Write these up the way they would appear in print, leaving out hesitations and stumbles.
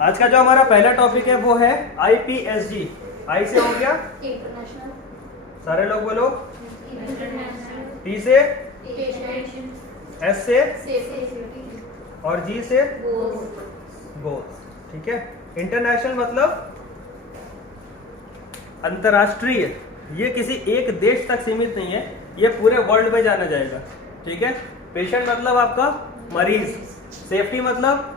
आज का जो हमारा पहला टॉपिक है वो है IPSG। आई से हो गया इंटरनेशनल, सारे लोग बोलो। इंटरनेशनल, P से, पेशेंट, S से सेफ्टी, और G से गोल्स, गोल्स। ठीक है। इंटरनेशनल मतलब अंतरराष्ट्रीय, ये किसी एक देश तक सीमित नहीं है, ये पूरे वर्ल्ड में जाना जाएगा। ठीक है। पेशेंट मतलब आपका मरीज, सेफ्टी मतलब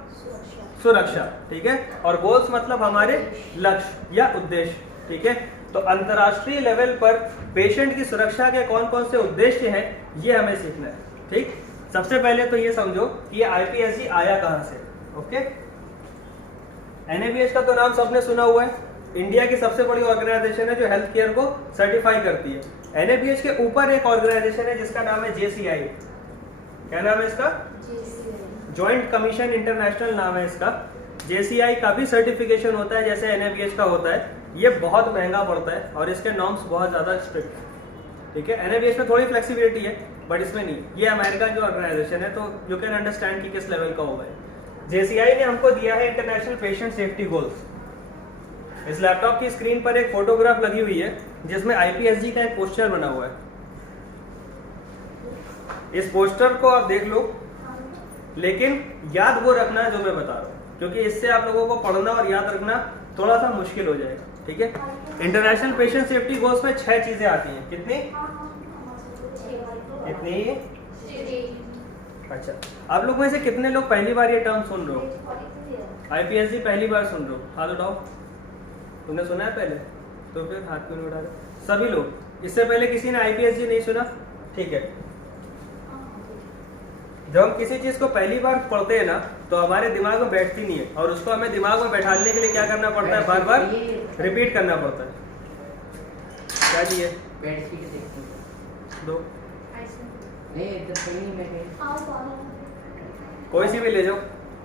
सुरक्षा। ठीक है। और गोल्स मतलब हमारे लक्ष्य या उद्देश्य। ठीक है। तो अंतरराष्ट्रीय लेवल पर पेशेंट की सुरक्षा के कौन कौन से उद्देश्य हैं, ये हमें सीखना है। ठीक। सबसे पहले तो ये समझो कि ये IPSG आया कहां से। ओके। NABH का तो नाम सबने सुना हुआ है, इंडिया की सबसे बड़ी ऑर्गेनाइजेशन है जो हेल्थ केयर को सर्टिफाई करती है। NABH के ऊपर एक ऑर्गेनाइजेशन है जिसका नाम है JCI। क्या नाम है इसका? जॉइंट कमीशन इंटरनेशनल नाम है इसका। JCI का भी सर्टिफिकेशन होता है जैसे NABH का होता है। ये बहुत महंगा पड़ता है और इसके नॉर्म्स बहुत ज्यादा स्ट्रिक्ट है। ठीक है। NABH में थोड़ी फ्लेक्सिबिलिटी है बट इसमें नहीं। ये अमेरिका की ऑर्गेनाइजेशन है, तो यू कैन अंडरस्टैंड कि किस लेवल का होगा। JCI ने हमको दिया है इंटरनेशनल पेशेंट सेफ्टी गोल्स। इस लैपटॉप की स्क्रीन पर एक फोटोग्राफ लगी हुई है जिसमें IPSG का एक पोस्टर बना हुआ है। इस पोस्टर को आप देख लो, लेकिन याद वो रखना है जो मैं बता रहा हूँ, क्योंकि इससे आप लोगों को पढ़ना और याद रखना थोड़ा सा मुश्किल हो जाएगा। ठीक है। इंटरनेशनल पेशेंट सेफ्टी गोल्स में 6 चीजें आती हैं। कितनी? कितनी? अच्छा, आप लोग में से कितने लोग पहली बार ये टर्म सुन रहे हो? IPSG पहली बार सुन रहे हो? हाथ उठाओ। तुमने सुना है पहले? तो फिर हाथ क्यों नहीं उठा रहे? सभी लोग। इससे पहले किसी ने IPSG नहीं सुना? ठीक है। जब हम किसी चीज को पहली बार पढ़ते हैं ना, तो हमारे दिमाग में बैठती नहीं है, और उसको हमें दिमाग में बैठाने के लिए क्या करना पड़ता है? बार बार रिपीट करना पड़ता है। क्या चाहिए? दो। कोई सी भी ले जाओ,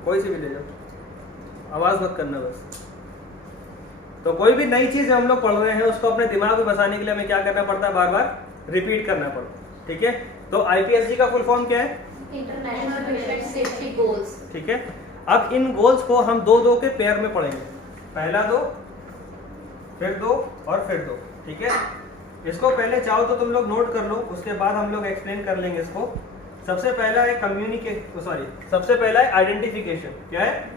कोई सी भी ले जाओ, आवाज मत करना बस। तो कोई भी नई चीज हम लोग पढ़ रहे हैं उसको अपने दिमाग में बसाने के लिए हमें क्या करना पड़ता है? बार बार रिपीट करना पड़ता है। ठीक है। तो IPSG का फुल फॉर्म क्या है? International patient safety goals. ठीक है। अब इन गोल्स को हम दो दो के पेयर में पढ़ेंगे। पहला दो, फिर दो और फिर दो। ठीक है। इसको पहले चाहो तो तुम लोग नोट कर लो, उसके बाद हम लोग एक्सप्लेन कर लेंगे इसको। सबसे पहला है सबसे पहला है आइडेंटिफिकेशन। क्या है?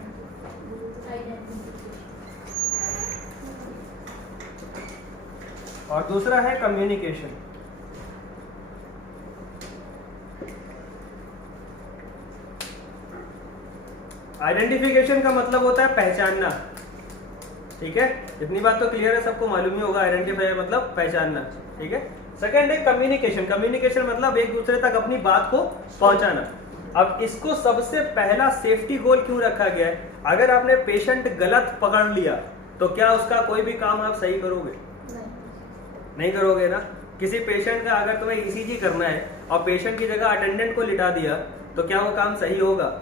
और दूसरा है कम्युनिकेशन। आइडेंटिफिकेशन का मतलब होता है पहचानना। ठीक है। इतनी बात तो क्लियर है, सबको मालूम ही होगा आइडेंटिफाई मतलब पहचानना। ठीक है। सेकंड है कम्युनिकेशन। कम्युनिकेशन मतलब एक दूसरे तक अपनी बात को पहुंचाना। अब इसको सबसे पहला सेफ्टी गोल क्यों रखा गया है? अगर आपने पेशेंट गलत पकड़ लिया तो क्या उसका कोई भी काम आप सही करोगे? नहीं करोगे ना। किसी पेशेंट का अगर तुम्हें ECG करना है और पेशेंट की जगह अटेंडेंट को लिटा दिया तो क्या वो काम सही होगा?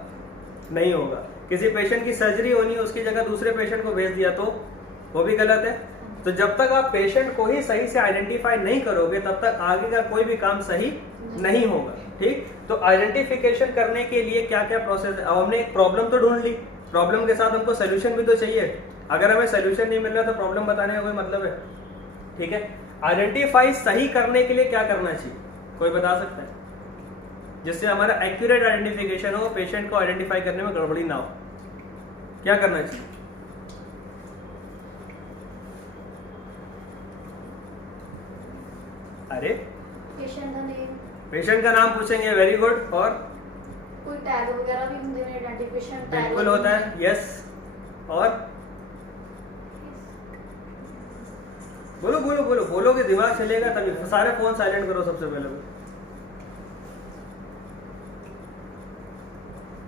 नहीं होगा। किसी पेशेंट की सर्जरी होनी है, उसकी जगह दूसरे पेशेंट को भेज दिया तो वो भी गलत है। तो जब तक आप पेशेंट को ही सही से आइडेंटिफाई नहीं करोगे तब तक आगे का कोई भी काम सही नहीं होगा। ठीक। तो आइडेंटिफिकेशन करने के लिए क्या क्या प्रोसेस है? अब हमने एक प्रॉब्लम तो ढूंढ ली, प्रॉब्लम के साथ हमको सोल्यूशन भी तो चाहिए। अगर हमें सोल्यूशन नहीं मिल रहा तो प्रॉब्लम बताने का कोई मतलब है? ठीक है। आइडेंटिफाई सही करने के लिए क्या करना चाहिए? कोई बता सकता है? जिससे हमारा एक्यूरेट आइडेंटिफिकेशन हो, पेशेंट को आइडेंटिफाई करने में गड़बड़ी ना हो। क्या करना चाहिए? अरे पेशेंट का नाम पूछेंगे। Very good. और कोई टैग वगैरह भी होंगे आइडेंटिफिकेशन टैग? बिल्कुल होता है। यस। और बोलो बोलो बोलो, बोलोगे दिमाग चलेगा तभी। सारे फोन साइलेंट करो सबसे पहले।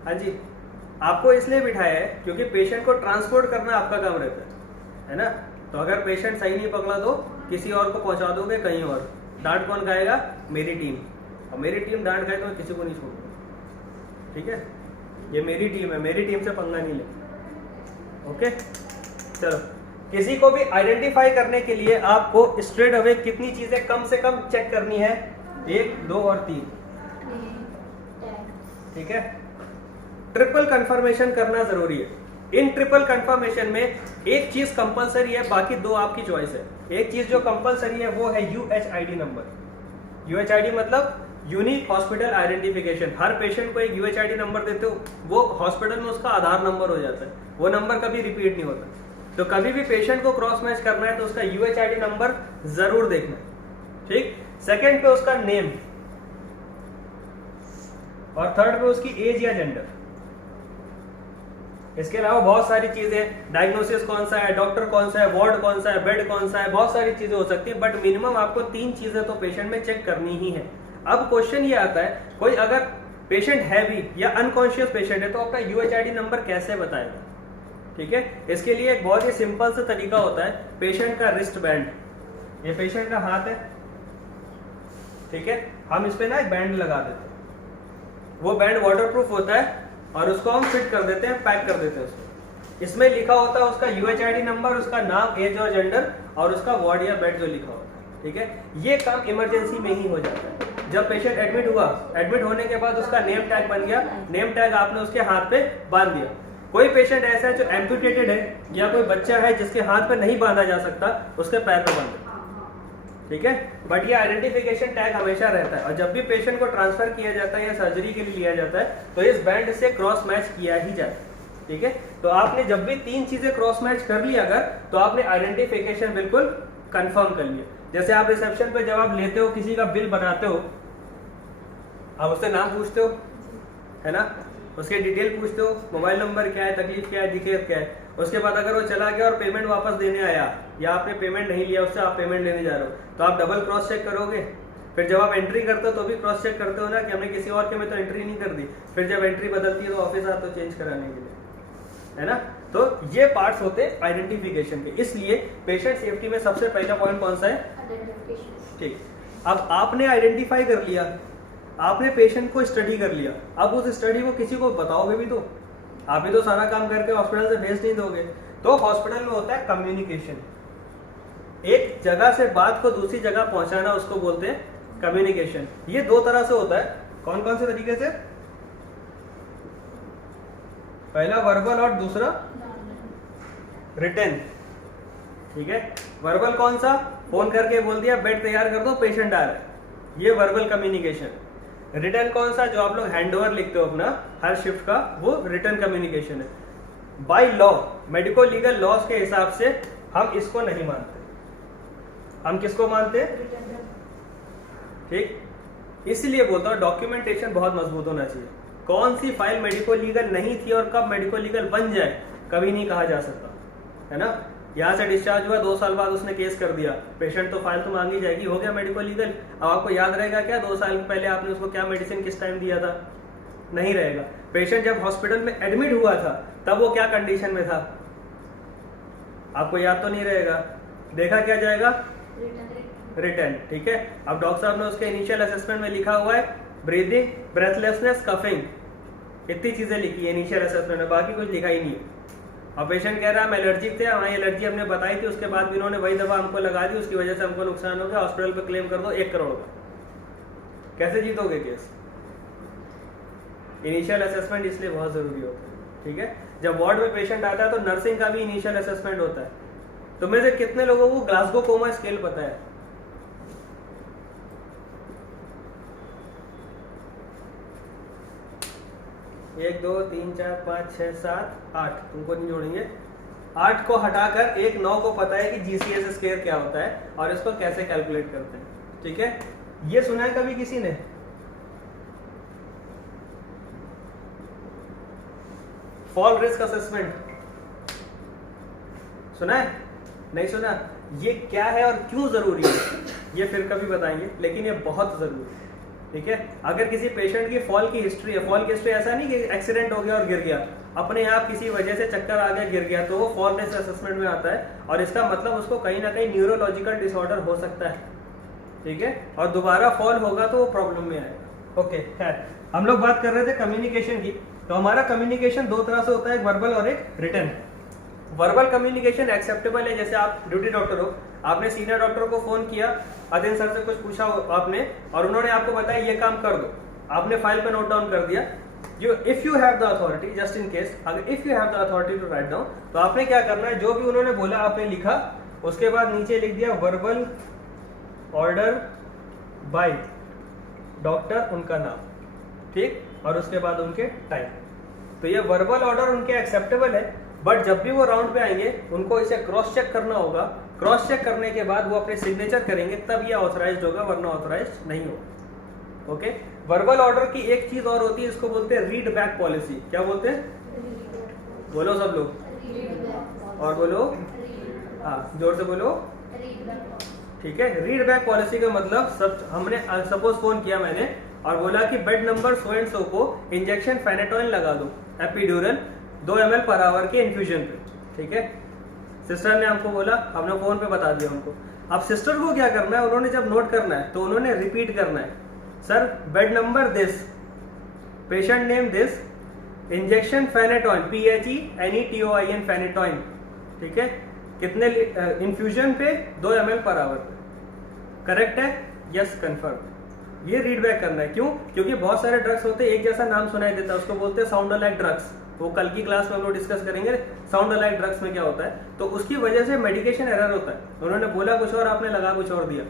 हाँ जी। आपको इसलिए बिठाया है क्योंकि पेशेंट को ट्रांसपोर्ट करना आपका काम रहता है ना। तो अगर पेशेंट सही नहीं पकड़ा तो किसी और को पहुंचा दोगे कहीं और। डांट कौन खाएगा? मेरी टीम। और मेरी टीम डांट खाए तो मैं किसी को नहीं छोड़ूंगा। ठीक है। ये मेरी टीम है, मेरी टीम से पंगा नहीं ले। ओके। चलो, किसी को भी आइडेंटिफाई करने के लिए आपको स्ट्रेट अवे कितनी चीजें कम से कम चेक करनी है? 1, 2 और 3। ठीक है। ट्रिपल कंफर्मेशन करना जरूरी है। इन ट्रिपल कंफर्मेशन में एक चीज कंपलसरी है, बाकी दो आपकी चॉइस है। एक चीज जो कंपलसरी है वो है UHID नंबर। UHID मतलब यूनिक हॉस्पिटल आइडेंटिफिकेशन। हर पेशेंट को एक UHID नंबर देते हो, वो हॉस्पिटल में उसका आधार नंबर हो जाता है, वो नंबर कभी रिपीट नहीं होता। तो कभी भी पेशेंट को क्रॉस मैच करना है तो उसका UHID नंबर जरूर देखना है, ठीक। सेकंड पे उसका नेम, और थर्ड पे उसकी एज या जेंडर। इसके अलावा बहुत सारी चीजें, डायग्नोसिस कौन सा है, डॉक्टर कौन सा है, वार्ड कौन सा है, बेड कौन सा है, बहुत सारी चीजें हो सकती है, बट मिनिमम आपको 3 चीजें तो पेशेंट में चेक करनी ही है। अब क्वेश्चन ये आता है, कोई अगर पेशेंट है भी या अनकॉन्शियस पेशेंट है तो अपना UHID नंबर कैसे बताएगा, ठीक है। इसके लिए एक बहुत ही सिंपल सा तरीका होता है, पेशेंट का रिस्ट बैंड। ये पेशेंट का हाथ है, ठीक है, हम इस पे ना एक बैंड लगा देते हैं, वो बैंड वाटरप्रूफ होता है और उसको हम फिट कर देते हैं, पैक कर देते हैं उसको। इसमें लिखा होता है उसका UHID नंबर, उसका नाम, एज और जेंडर, और उसका वार्ड या बेड जो लिखा होता है, ठीक है। ये काम इमरजेंसी में ही हो जाता है। जब पेशेंट एडमिट हुआ, एडमिट होने के बाद उसका नेम टैग बन गया, नेम टैग आपने उसके हाथ पे बांध दिया। कोई पेशेंट ऐसा है जो एम्पुटेटेड है या कोई बच्चा है जिसके हाथ पे नहीं बांधा जा सकता, उसके पैर पे बांध, ठीक है। बट ये आइडेंटिफिकेशन टैग हमेशा रहता है, और जब भी पेशेंट को ट्रांसफर किया जाता है या सर्जरी के लिए लिया जाता है तो इस बैंड से क्रॉस मैच किया ही जाता है, ठीक है। तो आपने जब भी 3 चीजें क्रॉस मैच कर लिया अगर, तो आपने आइडेंटिफिकेशन बिल्कुल कंफर्म कर लिया। जैसे आप रिसेप्शन पे जब आप लेते हो, किसी का बिल बनाते हो, आप उससे नाम पूछते हो, है ना, उसके डिटेल पूछते हो, मोबाइल नंबर क्या है, तकलीफ क्या है, दिक्कत क्या है। उसके बाद अगर वो चला गया और पेमेंट वापस देने आया, या आपने पेमेंट नहीं लिया उससे, आप पेमेंट लेने जा रहे हो, तो आप डबल क्रॉस चेक करोगे। फिर जब आप एंट्री करते हो तो भी क्रॉस चेक करते हो ना कि हमने किसी और के में तो एंट्री नहीं कर दी। फिर जब एंट्री बदलती है तो ऑफिस आते हो चेंज कराने के लिए, है ना। तो ये पार्ट्स होते हैं आइडेंटिफिकेशन के। इसलिए पेशेंट सेफ्टी में सबसे पहला पॉइंट कौन सा है, ठीक। अब आपने आइडेंटिफाई कर लिया, आपने पेशेंट को स्टडी कर लिया, अब उस स्टडी को किसी को बताओगे भी तो, आप ही तो सारा काम करके हॉस्पिटल से भेज नहीं दोगे। तो हॉस्पिटल में होता है कम्युनिकेशन, एक जगह से बात को दूसरी जगह पहुंचाना, उसको बोलते हैं कम्युनिकेशन। ये 2 तरह से होता है। कौन कौन से तरीके से, पहला वर्बल और दूसरा रिटन, ठीक है। वर्बल कौन सा, फोन करके बोल दिया बेड तैयार कर दो, पेशेंट आ रहा है, ये वर्बल कम्युनिकेशन। रिटर्न कौन सा, जो आप लोग हैंडओवर लिखते हो अपना हर शिफ्ट का, वो रिटर्न कम्युनिकेशन है। By law, medico legal laws के हिसाब से हम इसको नहीं मानते। हम किसको मानते हैं, ठीक। इसलिए बोलता हूं डॉक्यूमेंटेशन बहुत मजबूत होना चाहिए। कौन सी फाइल मेडिको लीगल नहीं थी और कब मेडिको लीगल बन जाए कभी नहीं कहा जा सकता, है ना। यहाँ से डिस्चार्ज हुआ, 2 साल बाद उसने केस कर दिया, पेशेंट तो फाइल तो मांगी जाएगी, हो गया मेडिको लीगल। अब आपको याद रहेगा क्या 2 साल पहले आपने उसको क्या मेडिसिन किस टाइम दिया था, नहीं रहेगा। पेशेंट जब हॉस्पिटल में एडमिट हुआ था तब वो क्या कंडीशन में था, आपको याद तो नहीं रहेगा। देखा क्या जाएगा, रिटर्न, ठीक है। अब डॉक्टर साहब ने उसके इनिशियल असेसमेंट में लिखा हुआ है ब्रीदिंग, ब्रेथलेसनेस, कफिंग, इतनी चीजें लिखी है इनिशियल असेसमेंट में, बाकी कुछ लिखा ही नहीं। और पेशेंट कह रहा है हम एलर्जिक थे, हमारी एलर्जी हमने बताई थी, उसके बाद भी इन्होंने वही दवा हमको लगा दी, उसकी वजह से हमको नुकसान हो गया, हॉस्पिटल पे क्लेम कर दो 1 करोड़ का। कैसे जीतोगे केस। इनिशियल असेसमेंट इसलिए बहुत जरूरी होता है, ठीक है। जब वार्ड में पेशेंट आता है तो नर्सिंग का भी इनिशियल असेसमेंट होता है। तो में से कितने लोगों को ग्लासगो कोमा स्केल पता है, एक 2 3 4 5 6 7 8, तुमको नहीं जोड़ेंगे। 8 को हटाकर एक 9 को पता है कि GCS स्केयर क्या होता है और इसको कैसे कैलकुलेट करते हैं, ठीक है। ये सुना है कभी किसी ने, फॉल रिस्क असेसमेंट सुना है, नहीं सुना। ये क्या है और क्यों जरूरी है ये फिर कभी बताएंगे, लेकिन ये बहुत जरूरी है, ठीक है। अगर किसी पेशेंट की फॉल की हिस्ट्री है, फॉल की हिस्ट्री ऐसा नहीं कि एक्सीडेंट हो गया और गिर गया, अपने आप किसी वजह से चक्कर आ गया गिर गया, तो वो फॉल रिस्क असेसमेंट में आता है, और इसका मतलब उसको कहीं ना कहीं न्यूरोलॉजिकल डिसऑर्डर हो सकता है, ठीक है, और दोबारा फॉल होगा तो वो प्रॉब्लम में आएगा। ओके, खैर हम लोग बात कर रहे थे कम्युनिकेशन की। तो हमारा कम्युनिकेशन 2 तरह से होता है, एक वर्बल और एक रिटन। वर्बल कम्युनिकेशन एक्सेप्टेबल है, जैसे आप ड्यूटी डॉक्टर हो, आपने सीनियर डॉक्टर को फोन किया, अधीन सर से कुछ पूछा आपने और उन्होंने आपको बताया ये काम कर दो, आपने फाइल पे नोट डाउन कर दिया, if you have the authority, just in case, अगर if you have the authority to write down, तो आपने क्या करना है, जो भी उन्होंने बोला आपने लिखा, उसके बाद नीचे लिख दिया वर्बल ऑर्डर बाय डॉक्टर, उनका नाम, ठीक, और उसके बाद उनके टाइम। तो ये वर्बल ऑर्डर उनके एक्सेप्टेबल है, बट जब भी वो राउंड पे आएंगे उनको इसे क्रॉस चेक करना होगा। क्रॉस चेक करने के बाद वो अपने सिग्नेचर करेंगे, तब ये ऑथराइज्ड होगा, वरना ऑथराइज्ड नहीं होगा। ओके, वर्बल ऑर्डर की एक चीज और होती है, इसको बोलते हैं रीड बैक पॉलिसी। क्या बोलते हैं, बोलो सब लोग, और बोलो, हाँ जोर से बोलो, ठीक है। रीड बैक पॉलिसी का मतलब, सब हमने सपोज फोन किया मैंने और बोला कि bed number so and so को इंजेक्शन फेनेटोइन लगा दो, एपिड्यूरल 2 ml पर आवर के इन्फ्यूजन पे, ठीक है। सिस्टर ने हमको बोला, हमने फोन पे बता दिया उनको। अब सिस्टर को क्या करना है, उन्होंने जब नोट करना है तो उन्होंने रिपीट करना है, sir bed number this, patient name this, injection phenytoin, PHENETOIN phenytoin, ठीक है, कितने इन्फ्यूजन पे 2 ml पर आवर पे, करेक्ट है, यस कंफर्म। ये रीड बैक करना है, क्यों, क्योंकि बहुत सारे ड्रग्स होते हैं एक जैसा नाम सुनाई देता है, उसको बोलते हैं साउंड अलाइक ड्रग्स। वो कल की क्लास में हम लोग डिस्कस करेंगे साउंड अलाइक ड्रग्स में क्या होता है। तो उसकी वजह से मेडिकेशन एरर होता है, उन्होंने बोला कुछ और, आपने लगा कुछ और दिया,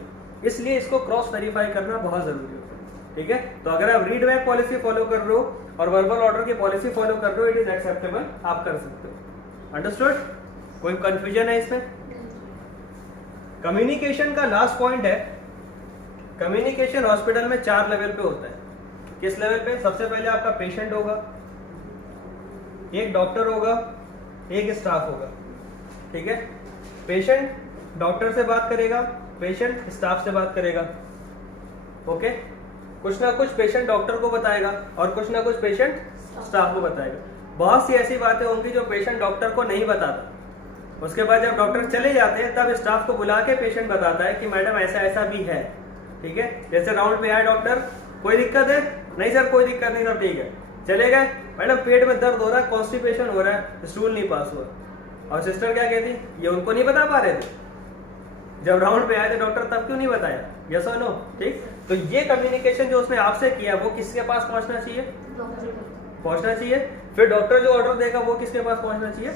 इसलिए इसको क्रॉस वेरीफाई करना बहुत जरूरी होता है, ठीक है। तो अगर आप रीड बैक पॉलिसी फॉलो कर रहे हो और वर्बल ऑर्डर की पॉलिसी फॉलो कर रहे हो, इट इज एक्सेप्टेबल, आप कर सकते हो। अंडरस्टूड, कोई कंफ्यूजन है इसमें? कम्युनिकेशन का लास्ट पॉइंट है, कम्युनिकेशन हॉस्पिटल में 4 लेवल पे होता है। किस लेवल पे? सबसे पहले आपका पेशेंट होगा, एक डॉक्टर होगा, एक स्टाफ होगा, ठीक है। पेशेंट डॉक्टर से बात करेगा, पेशेंट स्टाफ से बात करेगा, ओके। कुछ ना कुछ पेशेंट डॉक्टर को बताएगा और कुछ ना कुछ पेशेंट स्टाफ को बताएगा। बहुत सी ऐसी बातें होंगी जो पेशेंट डॉक्टर को नहीं बताता, उसके बाद जब डॉक्टर चले जाते हैं तब स्टाफ को बुला के पेशेंट बताता है कि मैडम ऐसा ऐसा भी है, ठीक है। जैसे राउंड पे आया डॉक्टर, कोई दिक्कत है? नहीं सर कोई दिक्कत नहीं, सब ठीक है। चले गए, मैडम पेट में दर्द हो रहा है, कॉन्स्टिपेशन हो रहा है, स्टूल नहीं पास हुआ। और सिस्टर क्या कहती, ये उनको नहीं बता पा रहे थे, जब राउंड पे आए थे डॉक्टर तब क्यों नहीं बताया? यस और नो, ठीक। तो ये कम्युनिकेशन जो उसने आपसे किया वो किसके पास पहुंचना चाहिए? पहुंचना चाहिए। फिर डॉक्टर जो ऑर्डर देगा वो किसके पास पहुंचना चाहिए?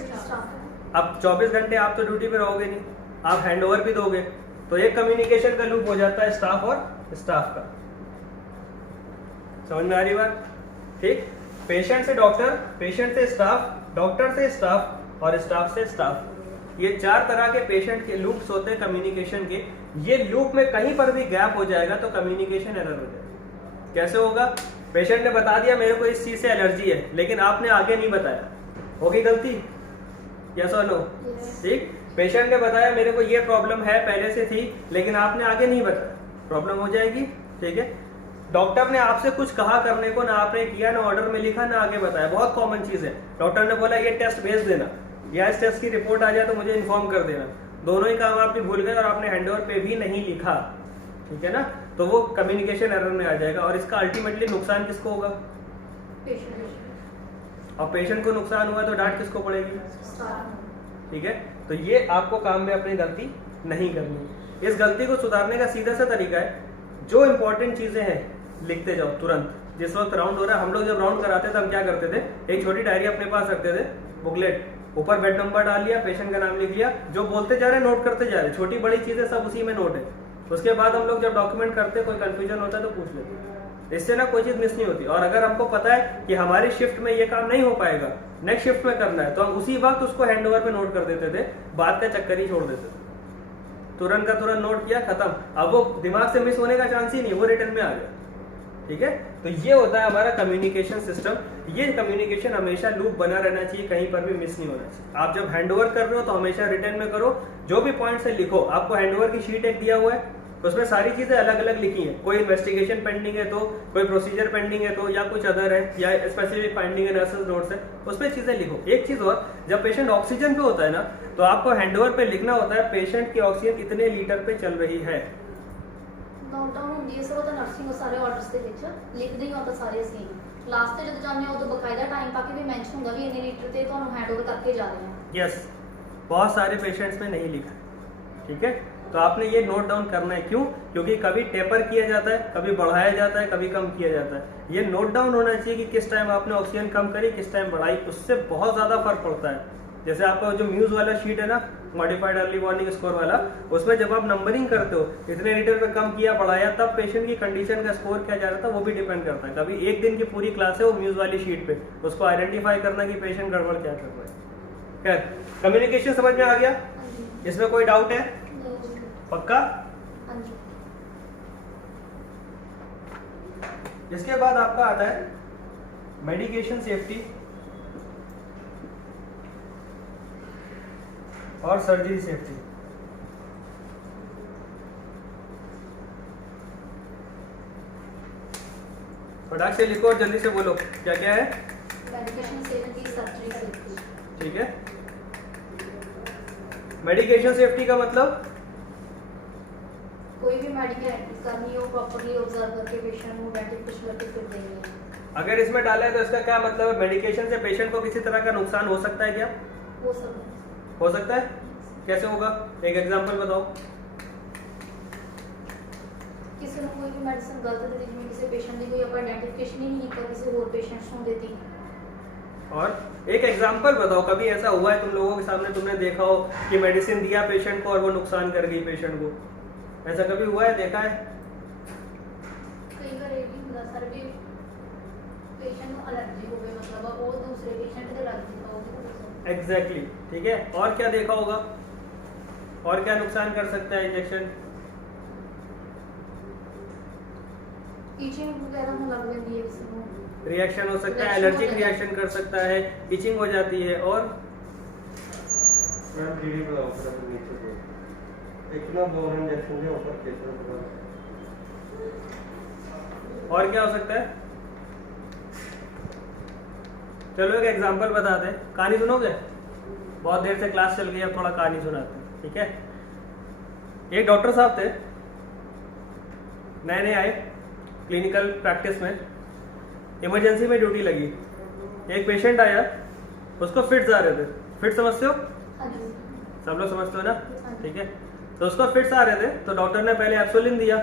अब 24 घंटे आप तो ड्यूटी पे रहोगे नहीं, आप हैंडओवर भी दोगे, तो एक कम्युनिकेशन का लूप हो जाता है स्टाफ और स्टाफ का। समझ में आ रही बात? ठीक। पेशेंट से डॉक्टर, पेशेंट से स्टाफ, डॉक्टर से स्टाफ और स्टाफ से स्टाफ, ये 4 तरह के पेशेंट के लूप्स होते हैं कम्युनिकेशन के। ये लूप में कहीं पर भी गैप हो जाएगा तो कम्युनिकेशन एरर हो जाएगा। कैसे होगा? पेशेंट ने बता दिया मेरे को इस चीज से एलर्जी है, लेकिन आपने आगे नहीं बताया, होगी गलती? यस और नो? ठीक। पेशेंट ने बताया मेरे को ये प्रॉब्लम है, पहले से थी, लेकिन आपने आगे नहीं बताया, प्रॉब्लम हो जाएगी, ठीक है। डॉक्टर ने आपसे कुछ कहा करने को, ना आपने किया, ना ऑर्डर में लिखा, ना आगे बताया, बहुत कॉमन चीज है। डॉक्टर ने बोला ये टेस्ट भेज देना, या इस टेस्ट की रिपोर्ट आ जाए तो मुझे इन्फॉर्म कर देना, दोनों ही काम आपने भूल गए और आपने हैंडओवर पे भी नहीं लिखा, ठीक है ना। तो वो कम्युनिकेशन एरर में आ जाएगा और इसका अल्टीमेटली नुकसान किसको होगा? और पेशेंट को नुकसान हुआ तो डांट किसको पड़ेगी? ठीक है। तो ये आपको काम में अपनी गलती नहीं करनी। इस गलती को सुधारने का सीधा सा तरीका है, जो इंपॉर्टेंट चीजें हैं लिखते जाओ तुरंत। जिस वक्त राउंड हो रहा है, हम लोग जब राउंड कराते थे हम क्या करते थे, एक छोटी डायरी अपने पास रखते थे, बुकलेट, ऊपर बेड नंबर डाल लिया, पेशेंट का नाम लिख लिया, जो बोलते जा रहे नोट करते जा रहे, छोटी बड़ी चीजें सब उसी में नोट है। उसके बाद हम लोग जब डॉक्यूमेंट करते कोई कंफ्यूजन होता है तो पूछ लेते, इससे ना कोई चीज मिस नहीं होती। और अगर हमको पता है कि हमारी शिफ्ट में ये काम नहीं हो पाएगा, नेक्स्ट शिफ्ट में करना है, तो हम उसी वक्त उसको हैंडओवर पे नोट कर देते थे, बात का चक्कर ही छोड़ देते थे, तुरंत का तुरंत नोट किया, खत्म। अब वो दिमाग से मिस होने का चांस ही नहीं, वो रिटर्न में आ गया, ठीक है। तो ये होता है हमारा कम्युनिकेशन सिस्टम। ये कम्युनिकेशन हमेशा लूप बना रहना चाहिए, कहीं पर भी मिस नहीं होना चाहिए। आप जब हैंडओवर कर रहे हो तो हमेशा रिटर्न में करो, जो भी पॉइंट है लिखो। आपको हैंडओवर की शीट एक दिया हुआ है, उसमें सारी चीजें अलग अलग लिखी हैं, कोई इन्वेस्टिगेशन पेंडिंग है तो, कोई प्रोसीजर पेंडिंग है तो, या कुछ अदर है, या स्पेसिफिक फाइंडिंग है, नर्सेस नोट्स है, उसमें चीजें लिखो। एक चीज और, जब पेशेंट ऑक्सीजन पे होता है ना, तो आपको हैंडओवर पे लिखना होता है पेशेंट की ऑक्सीजन कितने लीटर पे चल रही है। ਨੋਟ ਡਾਊਨ ਹੁੰਦੀ ਹੈ ਸਰ, ਉਹਦਾ ਨਰਸਿੰਗ ਸਾਰੇ ਆਰਡਰਸ ਦੇ ਵਿੱਚ ਲਿਖਦੇ ਹੀ ਹੁੰਦਾ ਸਾਰੇ ਅਸੀਂ। ਲਾਸਟ ਤੇ ਜਦੋਂ ਜਾਂਦੇ ਹਾਂ ਉਦੋਂ ਬਕਾਇਦਾ ਟਾਈਮ ਪਾ ਕੇ ਵੀ ਮੈਂਸ਼ਨ ਹੁੰਦਾ ਵੀ ਇੰਨੇ ਲੀਟਰ ਤੇ ਤੁਹਾਨੂੰ ਹੈਂਡਓਵਰ ਕਰਕੇ ਜਾ ਰਹੇ ਹਾਂ। यस, बहुत सारे पेशेंट्स में नहीं लिखा, ठीक है। तो आपने ये नोट डाउन करना है। क्यों? क्योंकि कभी टेपर किया जाता है, कभी बढ़ाया जाता है, कभी कम किया जाता है। ये नोट डाउन होना चाहिए कि किस टाइम आपने ऑक्सीजन कम करी, किस टाइम बढ़ाई, उससे बहुत ज़्यादा फर्क पड़ता है। जैसे आपका जो म्यूज वाला शीट है ना, मॉडिफाइड अर्ली वार्निंग स्कोर वाला, उसमें जब आप नंबरिंग करते हो इतने लीटर पे कम किया बढ़ाया, तब पेशेंट की कंडीशन का स्कोर क्या जा रहा था वो भी डिपेंड करता है। कभी एक दिन की पूरी क्लास है वो म्यूज वाली शीट पे, उसको आइडेंटिफाई करना कि पेशेंट गड़बड़ क्या कर रहा है। खैर, कम्युनिकेशन समझ में आ गया? हाँ जी। इसमें कोई डाउट है? नहीं। पक्का? हाँ जी। इसके बाद आपका आता है मेडिकेशन सेफ्टी और सर्जरी सेफ्टी। फटाक से लिखो और जल्दी से बोलो क्या क्या है। Medication safety, surgery safety. ठीक है, मेडिकेशन सेफ्टी का मतलब कोई भी मेडिकल करनी हो प्रॉपर्ली ऑब्जर्व करके पेशेंट को आइडेंटिफिकेशन करके फिर देंगे। अगर इसमें डाला है तो इसका क्या मतलब है? मेडिकेशन से पेशेंट को किसी तरह का नुकसान हो सकता है क्या? वो सब हो सकता है। कैसे होगा? एक एग्जांपल बताओ। किसी ने कोई भी मेडिसिन गलत दे दी, जिसमें किसी पेशेंट की कोई अपन आइडेंटिफिकेशन ही नहीं कर किसी और पेशेंट्स को देती। और एक एग्जांपल बताओ, कभी ऐसा हुआ है तुम लोगों के सामने, तुमने देखा हो कि मेडिसिन दिया पेशेंट को और वो नुकसान कर गई पेशेंट को? ऐसा कभी हुआ है? देखा है? कई बार ये भी होता सर भी पेशेंट को एलर्जी हो गई, मतलब वो दूसरे पेशेंट से एलर्जी का हो गया। एग्जैक्टली ठीक है। और क्या देखा होगा? और क्या नुकसान कर सकता है इंजेक्शन? टीचिंग वगैरह में लग जाती है किसी को, रिएक्शन हो सकता है, Reaction एलर्जिक हो जाता है। रिएक्शन कर सकता है, इचिंग हो जाती है। और मैम टीवी पे ऑफर है नीचे से इतना दो इंजेक्शन के ऊपर केस है। और क्या हो सकता है? चलो एक एग्जांपल बताते हैं। कहानी सुनोगे? बहुत देर से क्लास चल गई, अब थोड़ा कहानी सुनाते हैं, ठीक है? एक डॉक्टर साहब थे, नए नए आए क्लिनिकल प्रैक्टिस में, इमरजेंसी में ड्यूटी लगी। एक पेशेंट आया, उसको फिट्स आ रहे थे। फिट समझते हो? हाँ जी। सब लोग समझते हो ना? ठीक है, तो उसको फिट्स आ रहे थे, तो डॉक्टर ने पहले एप्सोलिन दिया।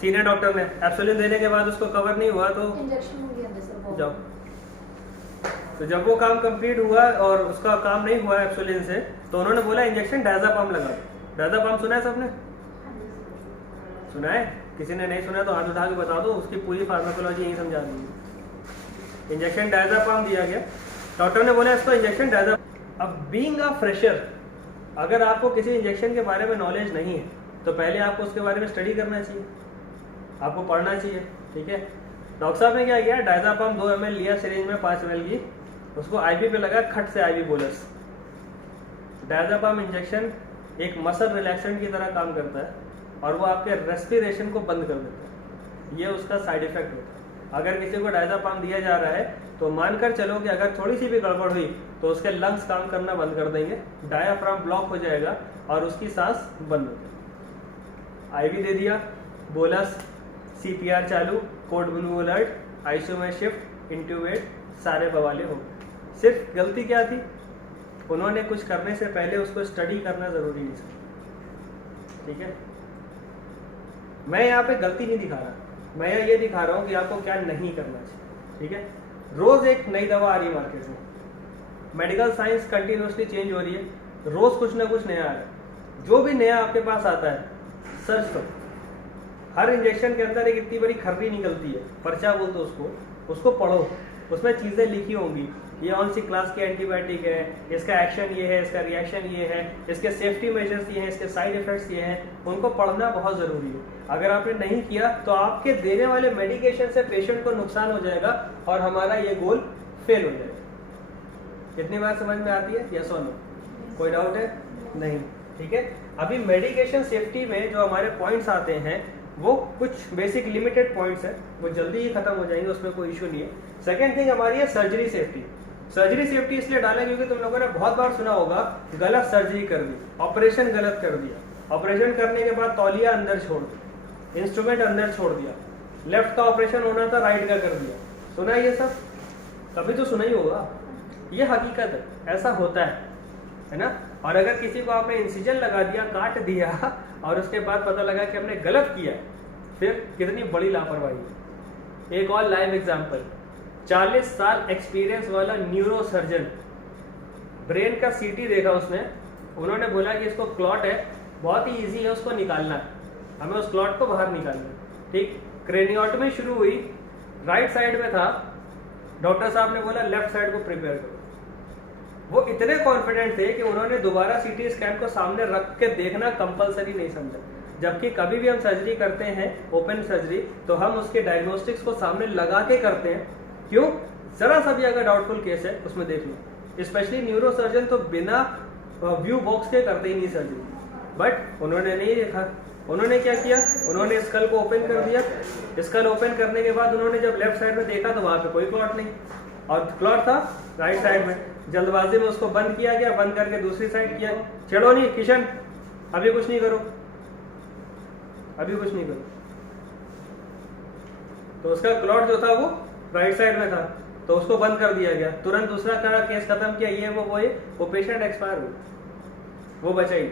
सीनियर डॉक्टर ने एप्सोलिन देने के बाद उसको कवर नहीं हुआ, तो इंजेक्शन हो गया अंदर सर। जाओ। तो जब वो काम कंप्लीट हुआ और उसका काम नहीं हुआ एप्सोलिन से, तो उन्होंने बोला इंजेक्शन डायज़ापम लगा दो। डायज़ापम सुना है सबने? सुना है? किसी ने नहीं सुना तो हाथ उठा के बता दो, उसकी पूरी फार्माकोलॉजी यही समझा दूंगी। इंजेक्शन डायज़ापम दिया गया, डॉक्टर ने बोला इसको इंजेक्शन डायज़ापम। अब बीइंग अ फ्रेशर, अगर आपको किसी इंजेक्शन के बारे में नॉलेज नहीं है तो पहले आपको उसके बारे में स्टडी करना चाहिए, आपको पढ़ना चाहिए, ठीक है? डॉक्टर साहब ने क्या किया, डायज़ापम 2 ml लिया सिरिंज में 5 ml की, उसको आईवी पे लगा, खट से आईवी बोलस। डायज़ापम इंजेक्शन एक मसल रिलैक्सेंट की तरह काम करता है और वो आपके रेस्पिरेशन को बंद कर देता है। ये उसका साइड इफेक्ट होता है। अगर किसी को डायज़ापम दिया जा रहा है तो मानकर चलो कि अगर थोड़ी सी भी गड़बड़ हुई तो उसके लंग्स काम करना बंद कर देंगे, डायाफ्राम ब्लॉक हो जाएगा और उसकी सांस बंद हो जाएगी। आईवी दे दिया, बोलस, सीपीआर चालू, कोड ब्लू अलर्ट, आईसीयू में शिफ्ट, इंट्यूबेट, सारे बवाले हो गए। सिर्फ गलती क्या थी, उन्होंने कुछ करने से पहले उसको स्टडी करना जरूरी नहीं था, ठीक है? मैं यहाँ पे गलती नहीं दिखा रहा, मैं यहाँ ये दिखा रहा हूँ कि आपको क्या नहीं करना चाहिए, ठीक है? रोज एक नई दवा आ रही है मार्केट में, मेडिकल साइंस कंटिन्यूसली चेंज हो रही है, रोज कुछ ना कुछ नया आ रहा है। जो भी नया आपके पास आता है सर्च करो। हर इंजेक्शन के अंदर एक इतनी बड़ी खर्री निकलती है, पर्चा बोलते उसको पढ़ो, उसमें चीज़ें लिखी होंगी, ये कौन सी क्लास की एंटीबायोटिक है, इसका एक्शन ये है, इसका रिएक्शन ये है, इसके सेफ्टी मेजर्स ये हैं, इसके साइड इफेक्ट्स ये हैं, उनको पढ़ना बहुत ज़रूरी है। अगर आपने नहीं किया तो आपके देने वाले मेडिकेशन से पेशेंट को नुकसान हो जाएगा और हमारा ये गोल फेल हो जाएगा। कितनी बार समझ में आती है? यस और नो? कोई डाउट है? नहीं, ठीक है? अभी मेडिकेशन सेफ्टी में जो हमारे पॉइंट्स आते हैं वो कुछ बेसिक लिमिटेड पॉइंट्स हैं, वो जल्दी ही खत्म हो जाएंगे, उसमें कोई इशू नहीं है। सेकेंड थिंग हमारी है सर्जरी सेफ्टी। सर्जरी सेफ्टी इसलिए डाला क्योंकि तुम लोगों ने बहुत बार सुना होगा गलत सर्जरी कर दी, ऑपरेशन गलत कर दिया, ऑपरेशन करने के बाद तौलिया अंदर छोड़ दिया, इंस्ट्रूमेंट अंदर छोड़ दिया, लेफ्ट का ऑपरेशन होना था राइट का कर दिया। सुना है ये सब? कभी तो सुना ही होगा। ये हकीकत है, ऐसा होता है, है ना। और अगर किसी को आपने इंसिजन लगा दिया, काट दिया और उसके बाद पता लगा कि हमने गलत किया, फिर कितनी बड़ी लापरवाही है। एक और लाइव एग्जांपल, 40 साल एक्सपीरियंस वाला न्यूरो सर्जन, ब्रेन का सीटी देखा उसने, उन्होंने बोला कि इसको क्लॉट है, बहुत ही इजी है उसको निकालना, हमें उस क्लॉट को बाहर निकालना है। ठीक, क्रेनियोटमी शुरू हुई, राइट साइड में था, डॉक्टर साहब ने बोला लेफ्ट साइड को प्रिपेयर करो। वो इतने कॉन्फिडेंट थे कि उन्होंने दोबारा सीटी स्कैन को सामने रख के देखना कंपलसरी नहीं समझा। जबकि कभी भी हम सर्जरी करते हैं, ओपन सर्जरी, तो हम उसके डायग्नोस्टिक्स को सामने लगा के करते हैं। क्यों? जरा सा भी अगर डाउटफुल केस है उसमें देख लो। स्पेशली न्यूरो सर्जन तो बिना व्यू बॉक्स के करते ही नहीं सर्जरी, बट उन्होंने नहीं देखा। उन्होंने क्या किया, उन्होंने स्कल को ओपन कर दिया। स्कल ओपन करने के बाद उन्होंने जब लेफ्ट साइड में देखा तो वहां पे कोई क्लॉट नहीं, और क्लॉट था राइट साइड में। जल्दबाजी में उसको बंद किया गया, बंद करके दूसरी साइड किया। छेड़ो नहीं किशन, अभी कुछ नहीं करो, अभी कुछ नहीं करो। तो उसका क्लॉट जो था वो राइट साइड में था, तो उसको बंद कर दिया गया। तुरंत दूसरा केस खत्म किया, ये वो पेशेंट एक्सपायर हुआ, वो बचा ही।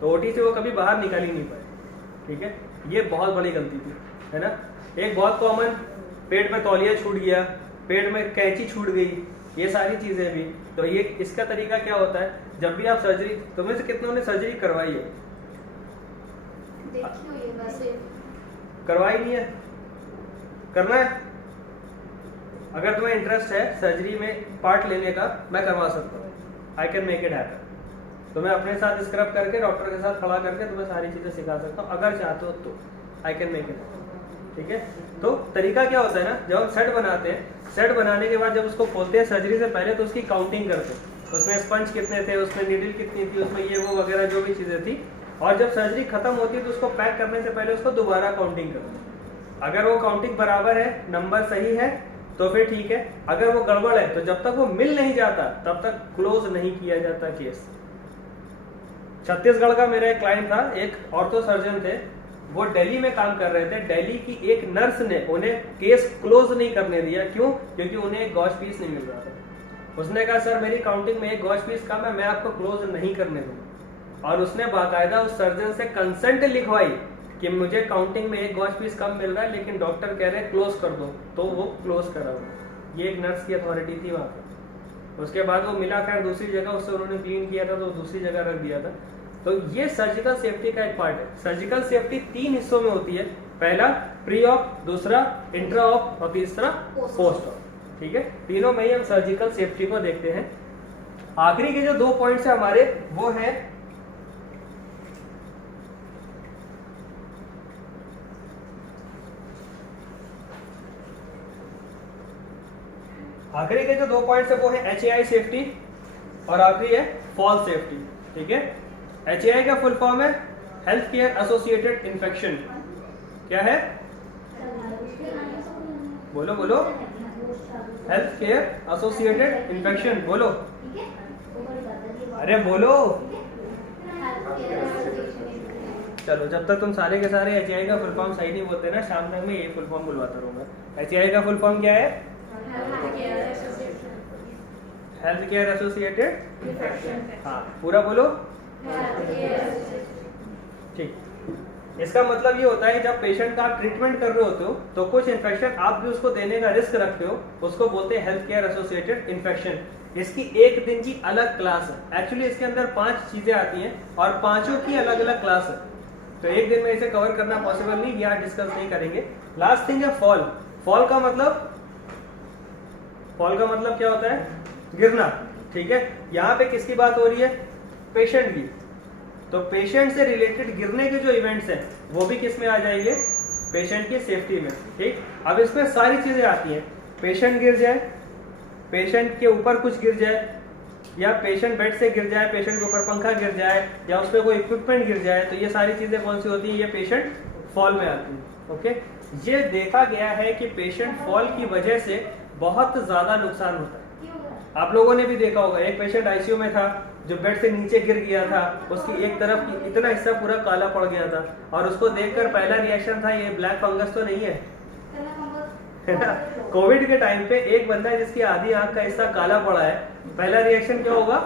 तो ओटी से वो कभी बाहर निकाल ही नहीं पाए। ठीक है, ये बहुत बड़ी गलती थी, है ना। एक बहुत कॉमन, पेट में तौलिया छूट गया, पेट में कैंची छूट गई, ये सारी चीजें भी। तो ये इसका तरीका क्या होता है, जब भी आप सर्जरी, तुम्हें से कितनों ने सर्जरी करवाई है? देखी हुई है वैसे, करवाई नहीं है? करना है? अगर तुम्हें इंटरेस्ट है सर्जरी में पार्ट लेने का, मैं करवा सकता हूँ, I can make it happen. तो मैं अपने साथ स्क्रब करके, डॉक्टर के साथ खड़ा करके तुम्हें सारी चीजें सिखा सकता हूँ, अगर चाहते हो तो आई कैन मेक इट। ठीक है, तो तरीका क्या होता है ना, जब हम सेट बनाते हैं, सेट बनाने के बाद जब उसको खोलते हैं सर्जरी से पहले, तो उसकी काउंटिंग करते हैं, उसमें स्पंज कितने थे, उसमें नीडल कितनी थी, उसमें ये वो वगैरह जो भी चीजें थी। और जब सर्जरी खत्म होती है तो उसको पैक करने से पहले उसको दोबारा काउंटिंग करते हैं। अगर वो काउंटिंग बराबर है, नंबर सही है, तो फिर ठीक है। अगर वो गड़बड़ है तो जब तक वो मिल नहीं जाता तब तक क्लोज नहीं किया जाता केस। छत्तीसगढ़ का मेरा एक क्लाइंट था, एक ऑर्थो सर्जन थे, वो दिल्ली में काम कर रहे थे। दिल्ली की एक नर्स ने उन्हें केस क्लोज नहीं करने दिया। क्यों? क्योंकि उन्हें एक गॉज पीस नहीं मिल रहा था। उसने कहा सर मेरी काउंटिंग में एक गॉज पीस कम है, मैं आपको क्लोज नहीं करने दूंगा। और उसने बाकायदा उस सर्जन से कंसेंट लिखवाई कि मुझे काउंटिंग में एक गॉज पीस कम मिल रहा है, लेकिन डॉक्टर कह रहे हैं क्लोज कर दो, तो वो क्लोज करा। ये एक नर्स की अथॉरिटी थी वहां पर। उसके बाद वो मिला खैर दूसरी जगह, उससे उन्होंने क्लीन किया था तो दूसरी जगह रख दिया था। तो ये सर्जिकल सेफ्टी का एक पार्ट है। सर्जिकल सेफ्टी 3 हिस्सों में होती है, पहला प्री ऑप, दूसरा इंट्रा ऑप और तीसरा पोस्ट ऑप। ठीक है, तीनों में ही हम सर्जिकल सेफ्टी को देखते हैं। आखिरी के जो 2 पॉइंट्स है हमारे, वो है आखिरी के जो 2 पॉइंट्स है वो है HAI सेफ्टी और आखिरी है फॉल सेफ्टी। ठीक है, HAI का फुल फॉर्म है हेल्थ केयर एसोसिएटेड इन्फेक्शन। क्या है? बोलो बोलो, हेल्थ केयर एसोसिएटेड इन्फेक्शन, बोलो, अरे बोलो। चलो, जब तक तुम सारे के सारे HAI का फुल फॉर्म सही नहीं बोलते ना, शाम तक मैं ये फुल फॉर्म बुलवाता रहूंगा। HAI का फुल फॉर्म क्या है? Health care associated infection. हाँ, पूरा बोलो। ठीक, इसका मतलब ये होता है जब पेशेंट का आप ट्रीटमेंट कर रहे होते हो तो कुछ इन्फेक्शन आप भी उसको देने का रिस्क रखते हो, उसको बोलते हैं हेल्थ केयर एसोसिएटेड इन्फेक्शन। इसकी एक दिन की अलग क्लास है। एक्चुअली इसके अंदर 5 चीजें आती हैं और पांचों की अलग अलग क्लास है, तो एक दिन में इसे कवर करना पॉसिबल नहीं, ये आज डिस्कस नहीं करेंगे। लास्ट थिंग है फॉल। फॉल का मतलब क्या होता है? गिरना। ठीक है, यहाँ पे किसकी बात हो रही है? पेशेंट की। तो पेशेंट से रिलेटेड गिरने के जो इवेंट्स हैं वो भी किस में आ जाएंगे? पेशेंट की सेफ्टी में। ठीक, अब इसमें सारी चीजें आती हैं। पेशेंट गिर जाए, पेशेंट के ऊपर कुछ गिर जाए, या पेशेंट बेड से गिर जाए, पेशेंट के ऊपर पंखा गिर जाए, या उस पर कोई इक्विपमेंट गिर जाए, तो ये सारी चीजें कौन सी होती है? ये पेशेंट फॉल में आती है। ओके, ये देखा गया है कि पेशेंट फॉल की वजह से बहुत ज्यादा नुकसान होता है। आप लोगों ने भी देखा होगा, एक पेशेंट आईसीयू में था जो बेड से नीचे गिर गया था, उसकी एक तरफ की इतना हिस्सा पूरा काला पड़ गया था, और उसको देखकर पहला रिएक्शन था ये ब्लैक फंगस तो नहीं है, है ना। कोविड के टाइम पे एक बंदा जिसकी आधी आंख का हिस्सा काला पड़ा है, पहला रिएक्शन क्या होगा?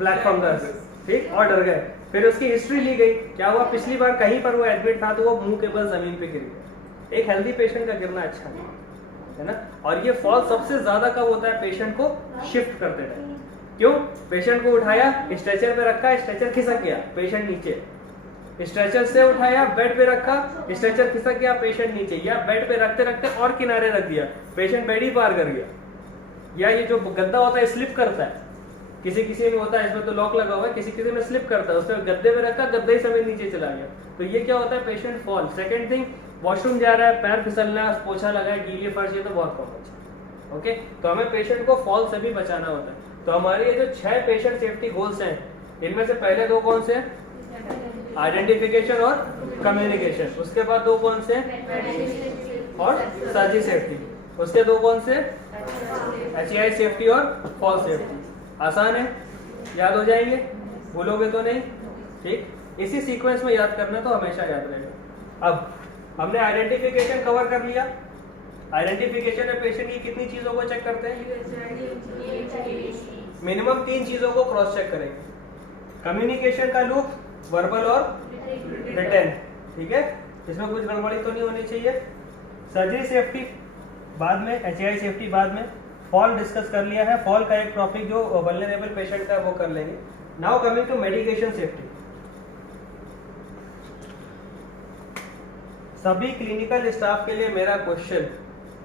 ब्लैक फंगस, ठीक, और डर गए। फिर उसकी हिस्ट्री ली गई, क्या हुआ, पिछली बार कहीं पर वो एडमिट था तो वो मुंह के बल जमीन पे गिर गया। एक हेल्दी पेशेंट का गिरना अच्छा नहीं है ना। और ये फॉल सबसे ज्यादा कब होता है, पेशेंट को शिफ्ट करते टाइम। क्यों, पेशेंट को उठाया, स्ट्रेचर पे रखा, स्ट्रेचर खिसक गया, पेशेंट नीचे, स्ट्रेचर से उठाया, बेड पे रखा, स्ट्रेचर खिसक गया, पेशेंट नीचे, या बेड पे रखते रखते और किनारे रख दिया, पेशेंट बेड ही पार कर गया। या ये जो गद्दा होता है स्लिप करता है, किसी किसी में होता है, इसमें तो लॉक लगा हुआ है, किसी किसी में स्लिप करता है, उसने गद्दे पे रखा, गद्दा ही समेत नीचे चला गया, तो ये क्या होता है, patient fall. Second thing, washroom जा रहा है, पैर फिसलना, पोछा लगा है, गीली फर्श, ये तो बहुत कॉमन है। ओके, तो हमें पेशेंट को फॉल से भी बचाना होता है। तो हमारे ये जो 6 पेशेंट सेफ्टी गोल्स हैं, इनमें से पहले 2 कौन से हैं, आइडेंटिफिकेशन और कम्युनिकेशन। उसके बाद 2 कौन से, और सर्जरी सेफ्टी। उसके 2 कौन से, HEI सेफ्टी और फॉल सेफ्टी। आसान है, याद हो जाएंगे, भूलोगे तो नहीं, ठीक। इसी सीक्वेंस में याद करना तो हमेशा याद रहेगा। अब हमने आइडेंटिफिकेशन कवर कर लिया। आइडेंटिफिकेशन में पेशेंट की कितनी चीजों को चेक करते हैं, मिनिमम 3 चीजों को क्रॉस चेक करेंगे। कम्युनिकेशन का लूप, वर्बल और रिटन, ठीक है, इसमें कुछ गड़बड़ी तो नहीं होनी चाहिए। सर्जरी सेफ्टी बाद में, HEI सेफ्टी बाद में। फॉल डिस्कस कर लिया है, फॉल का एक टॉपिक जो वल्नरेबल पेशेंट का वो कर लेंगे। Now coming to medication safety. सभी क्लिनिकल स्टाफ के लिए मेरा क्वेश्चन,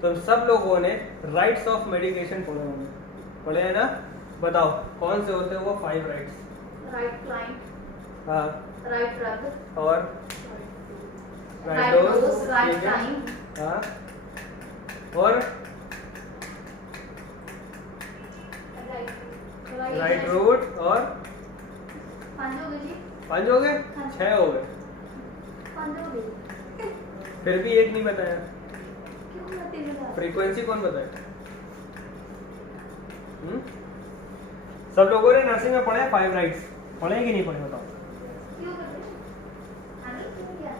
तुम सब लोगों ने राइट्स ऑफ मेडिकेशन पढ़े होंगे, पढ़े हैं ना, बताओ कौन से होते हैं वो 5 राइट्स। राइट क्लाइंट, हाँ, राइट ड्रग, और राइट डोज, राइट टाइम, हाँ, और राइट रूट, और 5 हो गए जी, 5 हो गए, 6 हो गए, 5 हो गए। फिर भी एक नहीं बताया। क्यों मैं 3 बता, फ्रीक्वेंसी कौन बताए, सब लोगों ने नर्सिंग में पढ़े 5 राइट्स, पढ़े कि नहीं पढ़े बताओ। क्यों करते हैं? आगे क्यों क्या?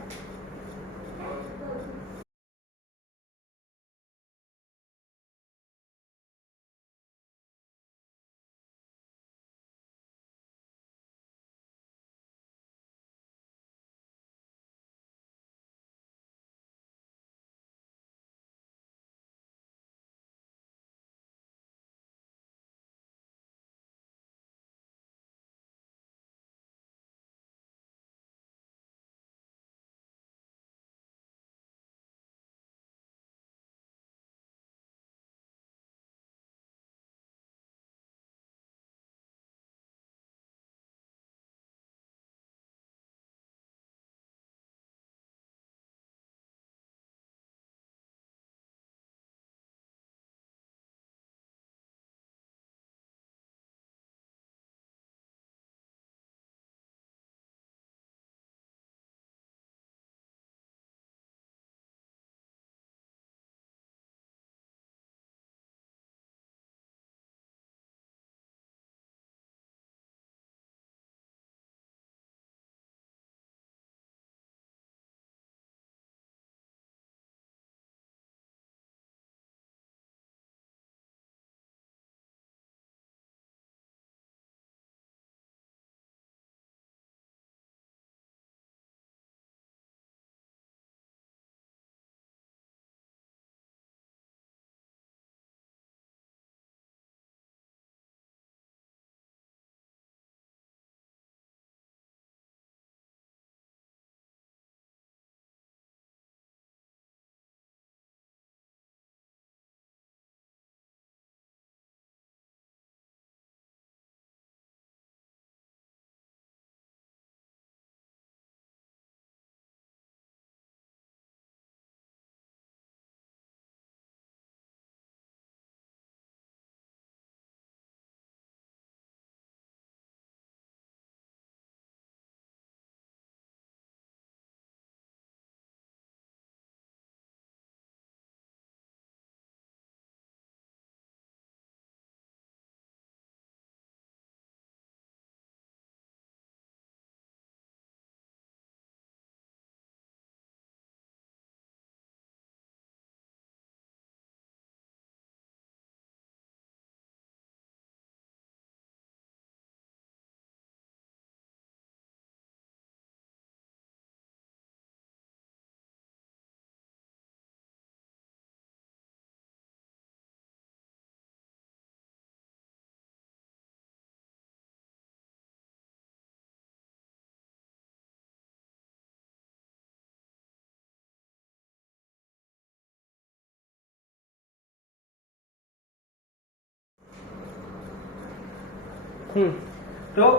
तो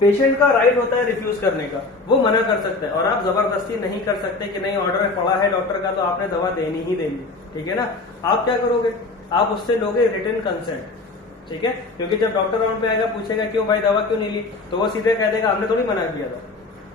पेशेंट का राइट होता है रिफ्यूज करने का, वो मना कर सकता है और आप जबरदस्ती नहीं कर सकते कि नहीं ऑर्डर में पड़ा है डॉक्टर का तो आपने दवा देनी ही देनी, ठीक है ना। आप क्या करोगे, आप उससे लोगे रिटन कंसेंट, ठीक है, क्योंकि जब डॉक्टर राउंड पे आएगा पूछेगा क्यों भाई दवा क्यों नहीं ली, तो वो सीधे कह देगा हमने थोड़ी मना किया था,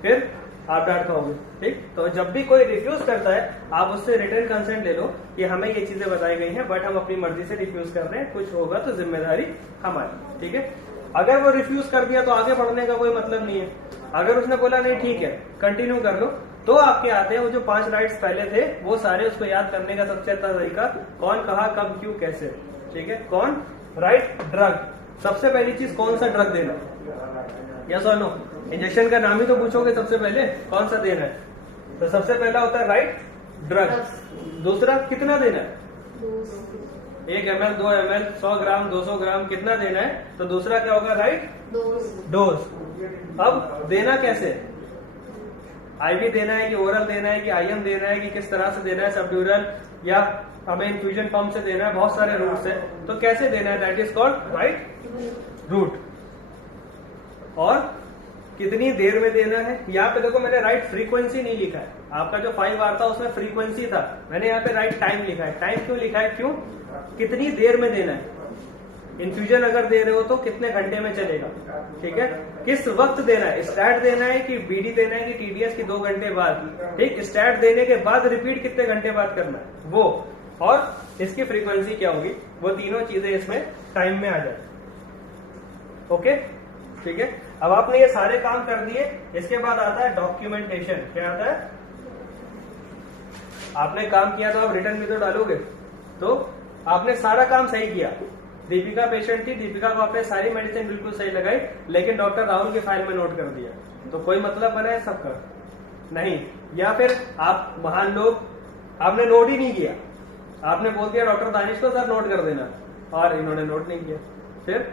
फिर आप डांट खाओगे, ठीक। तो जब भी कोई रिफ्यूज करता है आप उससे रिटन कंसेंट ले लो कि हमें ये चीजें बताई गई हैं बट हम अपनी मर्जी से रिफ्यूज कर रहे हैं, कुछ होगा तो जिम्मेदारी हमारी, ठीक है। अगर वो रिफ्यूज कर दिया तो आगे बढ़ने का कोई मतलब नहीं है। अगर उसने बोला नहीं ठीक है कंटिन्यू कर लो, तो आपके आते हैं वो जो 5 राइट्स पहले थे वो सारे उसको याद करने का सबसे अच्छा तरीका कौन कहा कब क्यों कैसे, ठीक है। कौन, राइट, ड्रग, सबसे पहली चीज कौन सा ड्रग देना, यस और नो। इंजेक्शन का नाम ही तो पूछोगे सबसे पहले कौन सा देना है, तो सबसे पहला होता है राइट ड्रग। दूसरा कितना देना है, 1 ml 2 ml 100 ग्राम 200 ग्राम कितना देना है, तो दूसरा क्या होगा राइट डोज। अब देना कैसे, आईवी देना है कि ओरल देना है कि आईएम देना है कि किस तरह से देना है, सबड्यूरल या हमें इन्फ्यूजन पंप से देना है, बहुत सारे रूट्स है, तो कैसे देना है, that is called right route. और कितनी देर में देना है, यहाँ पे देखो मैंने राइट फ्रीक्वेंसी नहीं लिखा है, आपका जो 5R था उसमें फ्रीक्वेंसी था, मैंने यहाँ पे राइट टाइम लिखा है। टाइम क्यों लिखा है, क्यों, कितनी देर में देना है। इन्फ्यूजन अगर दे रहे हो तो कितने घंटे में चलेगा, ठीक है, किस वक्त देना है, स्टैट देना है कि बीडी देना है कि टीडीएस की 2 घंटे बाद, ठीक, स्टैट देने के बाद रिपीट कितने घंटे बाद करना है वो, और इसकी फ्रीक्वेंसी क्या होगी, वो तीनों चीजें इसमें टाइम में आ जाए, ओके, ठीक है। अब आपने ये सारे काम कर दिए, इसके बाद आता है डॉक्यूमेंटेशन। क्या आता है, आपने काम किया तो आप रिटर्न में तो डालोगे, तो आपने सारा काम सही किया। दीपिका पेशेंट थी, दीपिका को आपने सारी मेडिसिन बिल्कुल सही लगाई, लेकिन डॉक्टर राहुल की फाइल में नोट कर दिया, तो कोई मतलब बना है सबका नहीं। या फिर आप महान लोग, आपने नोट ही नहीं किया, आपने बोल दिया डॉक्टर दानिश को सर नोट कर देना, और इन्होंने नोट नहीं किया, फिर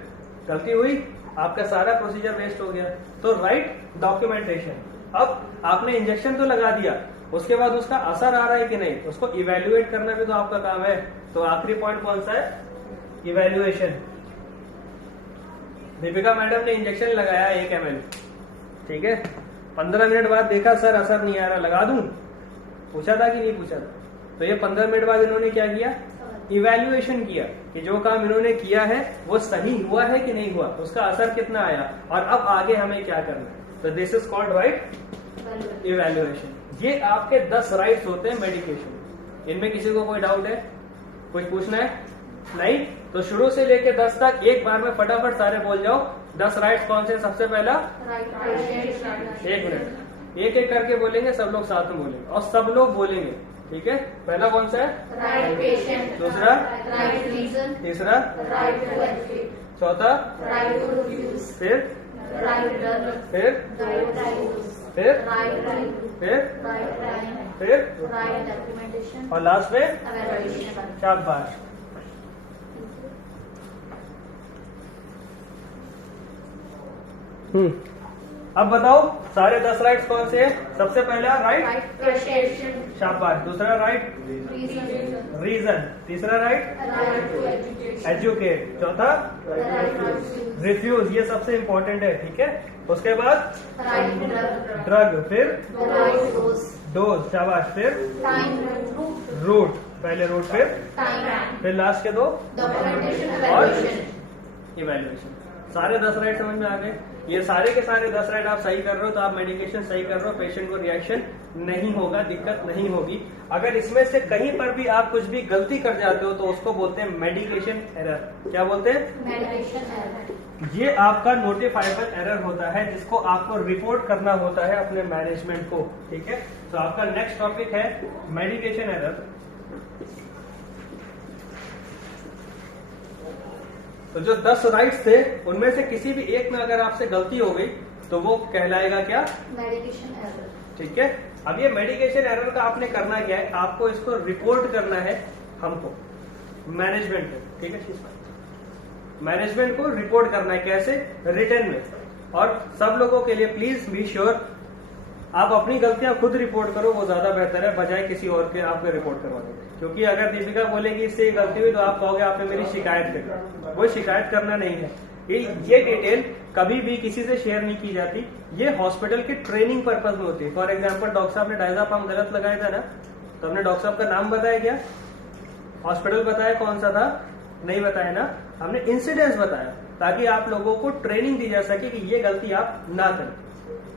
गलती हुई, आपका सारा प्रोसीजर वेस्ट हो गया। तो राइट डॉक्यूमेंटेशन। अब आपने इंजेक्शन तो लगा दिया, उसके बाद उसका असर आ रहा है कि नहीं, उसको इवेल्युएट करना भी तो आपका काम है। तो आखिरी पॉइंट कौन सा है, इवेल्युएशन। दीपिका मैडम ने इंजेक्शन लगाया 1 ml, ठीक है, 15 मिनट बाद देखा सर असर नहीं आ रहा, लगा दूं, पूछा था कि नहीं पूछा था, तो ये 15 मिनट बाद इन्होंने क्या किया, इवेल्युएशन किया कि जो काम इन्होंने किया है वो सही हुआ है कि नहीं हुआ, उसका असर कितना आया, और अब आगे हमें क्या करना है। तो this is called right evaluation. ये आपके 10 राइट्स होते हैं मेडिकेशन। इनमें किसी को कोई डाउट है, कुछ पूछना है, नहीं, तो शुरू से लेके 10 तक एक बार में फटाफट सारे बोल जाओ। 10 राइट्स कौन से, सबसे पहला, एक मिनट, एक एक करके बोलेंगे, सब लोग साथ में बोलेंगे और सब लोग बोलेंगे, ठीक है। पहला कौन सा है, राइट पेशेंट, दूसरा राइट रीजन, तीसरा राइट टू एजुकेट, चौथा राइट टू रिफ्यूज, फिर राइट ड्रग, फिर राइट टाइम, फिर राइट टाइम, फिर राइट टाइम, फिर राइट डॉक्यूमेंटेशन और लास्ट में एवेल्युएशन। शाबाश। अब बताओ सारे 10 राइट्स कौन से हैं। सबसे पहला राइट राइट पेशेंट, शाबाश, दूसरा राइट रीजन, रीजन, तीसरा right right to education, educate, चौथा राइट टू रिफ्यूज, रिफ्यूज, ये सबसे इंपॉर्टेंट है, ठीक है। उसके बाद राइट ड्रग, ड्रग, फिर राइट डोज, डोज, शाबाश, फिर टाइम, रूट, पहले रूट फिर टाइम, फिर लास्ट के 2 डॉक्यूमेंटेशन और एवेल्युएशन। इवैल्यूएशन। सारे 10 राइट समझ में आ गए। ये सारे के सारे 10 राइट आप सही कर रहे हो तो आप मेडिकेशन सही कर रहे हो, पेशेंट को रिएक्शन नहीं होगा, दिक्कत नहीं होगी। अगर इसमें से कहीं पर भी आप कुछ भी गलती कर जाते हो तो उसको बोलते हैं मेडिकेशन एरर। क्या बोलते हैं, मेडिकेशन एरर। ये आपका नोटिफाइबल एरर होता है जिसको आपको रिपोर्ट करना होता है अपने मैनेजमेंट को, ठीक है। तो आपका नेक्स्ट टॉपिक है मेडिकेशन एरर। तो जो 10 राइट्स थे उनमें से किसी भी एक में अगर आपसे गलती हो गई तो वो कहलाएगा क्या, मेडिकेशन एरर, ठीक है। अब ये मेडिकेशन एरर का आपने करना क्या है, आपको इसको रिपोर्ट करना है हमको, मैनेजमेंट को, ठीक है। मैनेजमेंट को रिपोर्ट करना है, कैसे, रिटर्न में। और सब लोगों के लिए प्लीज बी श्योर आप अपनी गलतियां खुद रिपोर्ट करो, वो ज्यादा बेहतर है बजाय किसी और के आपको रिपोर्ट करवाने। क्योंकि अगर दीपिका बोलेगी इससे ये गलती हुई तो आप कहोगे आपने मेरी शिकायत करी, वो शिकायत करना नहीं है। ये डिटेल कभी भी किसी से शेयर नहीं की जाती, ये हॉस्पिटल के ट्रेनिंग पर्पज में होती है। फॉर एग्जाम्पल डॉक्टर साहब ने डायज़ापाम गलत लगाया था ना, तो हमने डॉक्टर साहब का नाम बताया क्या, हॉस्पिटल बताया कौन सा था, नहीं बताया ना, हमने इंसिडेंस बताया ताकि आप लोगों को ट्रेनिंग दी जा सके कि ये गलती आप ना करें,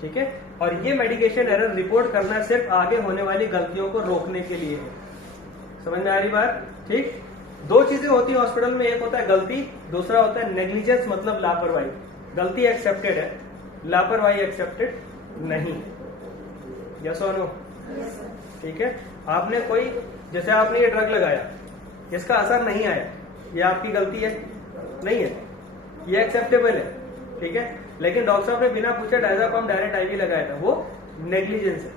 ठीक है। और ये मेडिकेशन एरर रिपोर्ट करना सिर्फ आगे होने वाली गलतियों को रोकने के लिए है। समझ में आ रही बात, ठीक। दो चीजें होती है हॉस्पिटल में, एक होता है गलती, दूसरा होता है नेग्लिजेंस मतलब लापरवाही। गलती एक्सेप्टेड है, लापरवाही एक्सेप्टेड नहीं। यस और नो, ठीक है। आपने कोई, जैसे आपने ये ड्रग लगाया, इसका असर नहीं आया, ये आपकी गलती है नहीं है, ये एक्सेप्टेबल है, ठीक है। लेकिन डॉक्टर साहब ने बिना पूछे डायज़ापाम डायरेक्ट आईवी लगाया था, वो नेग्लिजेंस है,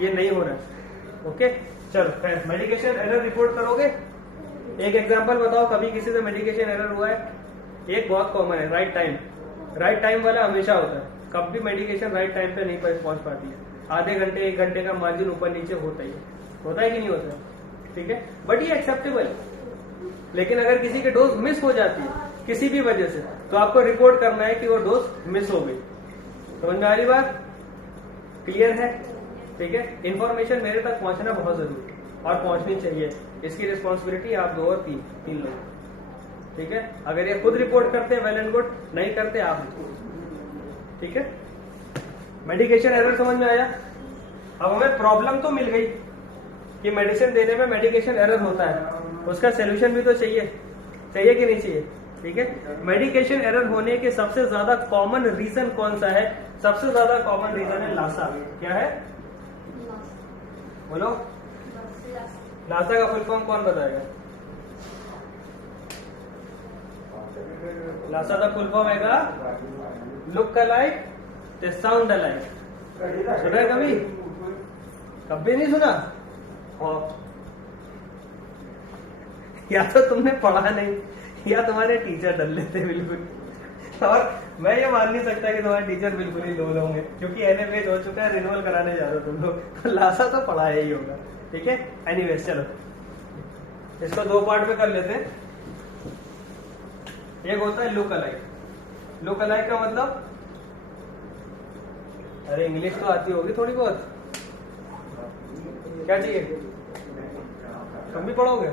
ये नहीं हो रहा। ओके चलो, मेडिकेशन एरर रिपोर्ट करोगे। एक एग्जांपल बताओ, कभी किसी से मेडिकेशन एरर हुआ है। एक बहुत कॉमन है, राइट टाइम। राइट टाइम वाला हमेशा होता है, कभी मेडिकेशन राइट टाइम पे नहीं पहुंच पाती है, आधे घंटे 1 घंटे का मार्जिन ऊपर नीचे होता ही है कि नहीं होता है, ठीक है। बट ये एक्सेप्टेबल है। लेकिन अगर किसी की डोज मिस हो जाती है किसी भी वजह से, तो आपको रिपोर्ट करना है कि वो डोज मिस हो गई। समझ में आ रही बात, क्लियर है, ठीक है। इन्फॉर्मेशन मेरे तक पहुंचना बहुत जरूरी है और पहुंचनी चाहिए, इसकी रिस्पॉन्सिबिलिटी आप 2 और 3 लोग, ठीक है। अगर ये खुद रिपोर्ट करते हैं वेल एंड गुड, नहीं करते आप, ठीक है। मेडिकेशन एरर समझ में आया। अब हमें प्रॉब्लम तो मिल गई कि मेडिसिन देने में मेडिकेशन एरर होता है, उसका सोल्यूशन भी तो चाहिए कि नहीं चाहिए, ठीक है। मेडिकेशन एरर होने के सबसे ज्यादा कॉमन रीजन कौन सा है, सबसे ज्यादा कॉमन रीजन है लासा। क्या है, बोलो। लासा का फुल फॉर्म कौन बताएगा। लासा का फुल फॉर्म आएगा लुक अलाइक ते साउंड अलाइक। सुना है कभी, कभी नहीं सुना, या तो तुमने पढ़ा नहीं या तुम्हारे टीचर डल लेते बिल्कुल। और मैं ये मान नहीं सकता कि तुम्हारे टीचर बिल्कुल ही लोग होंगे, क्योंकि एनएफएच हो चुका है, रिन्यूअल कराने जा रहे हो तुम लोग, तो लासा तो पढ़ाया ही होगा, ठीक है। एनीवेज चलो इसको 2 पार्ट में कर लेते हैं। एक होता है लुक अलाइक। लुक अलाइक का मतलब, अरे इंग्लिश तो आती होगी थोड़ी बहुत, क्या चाहिए, तुम भी पढ़ोगे।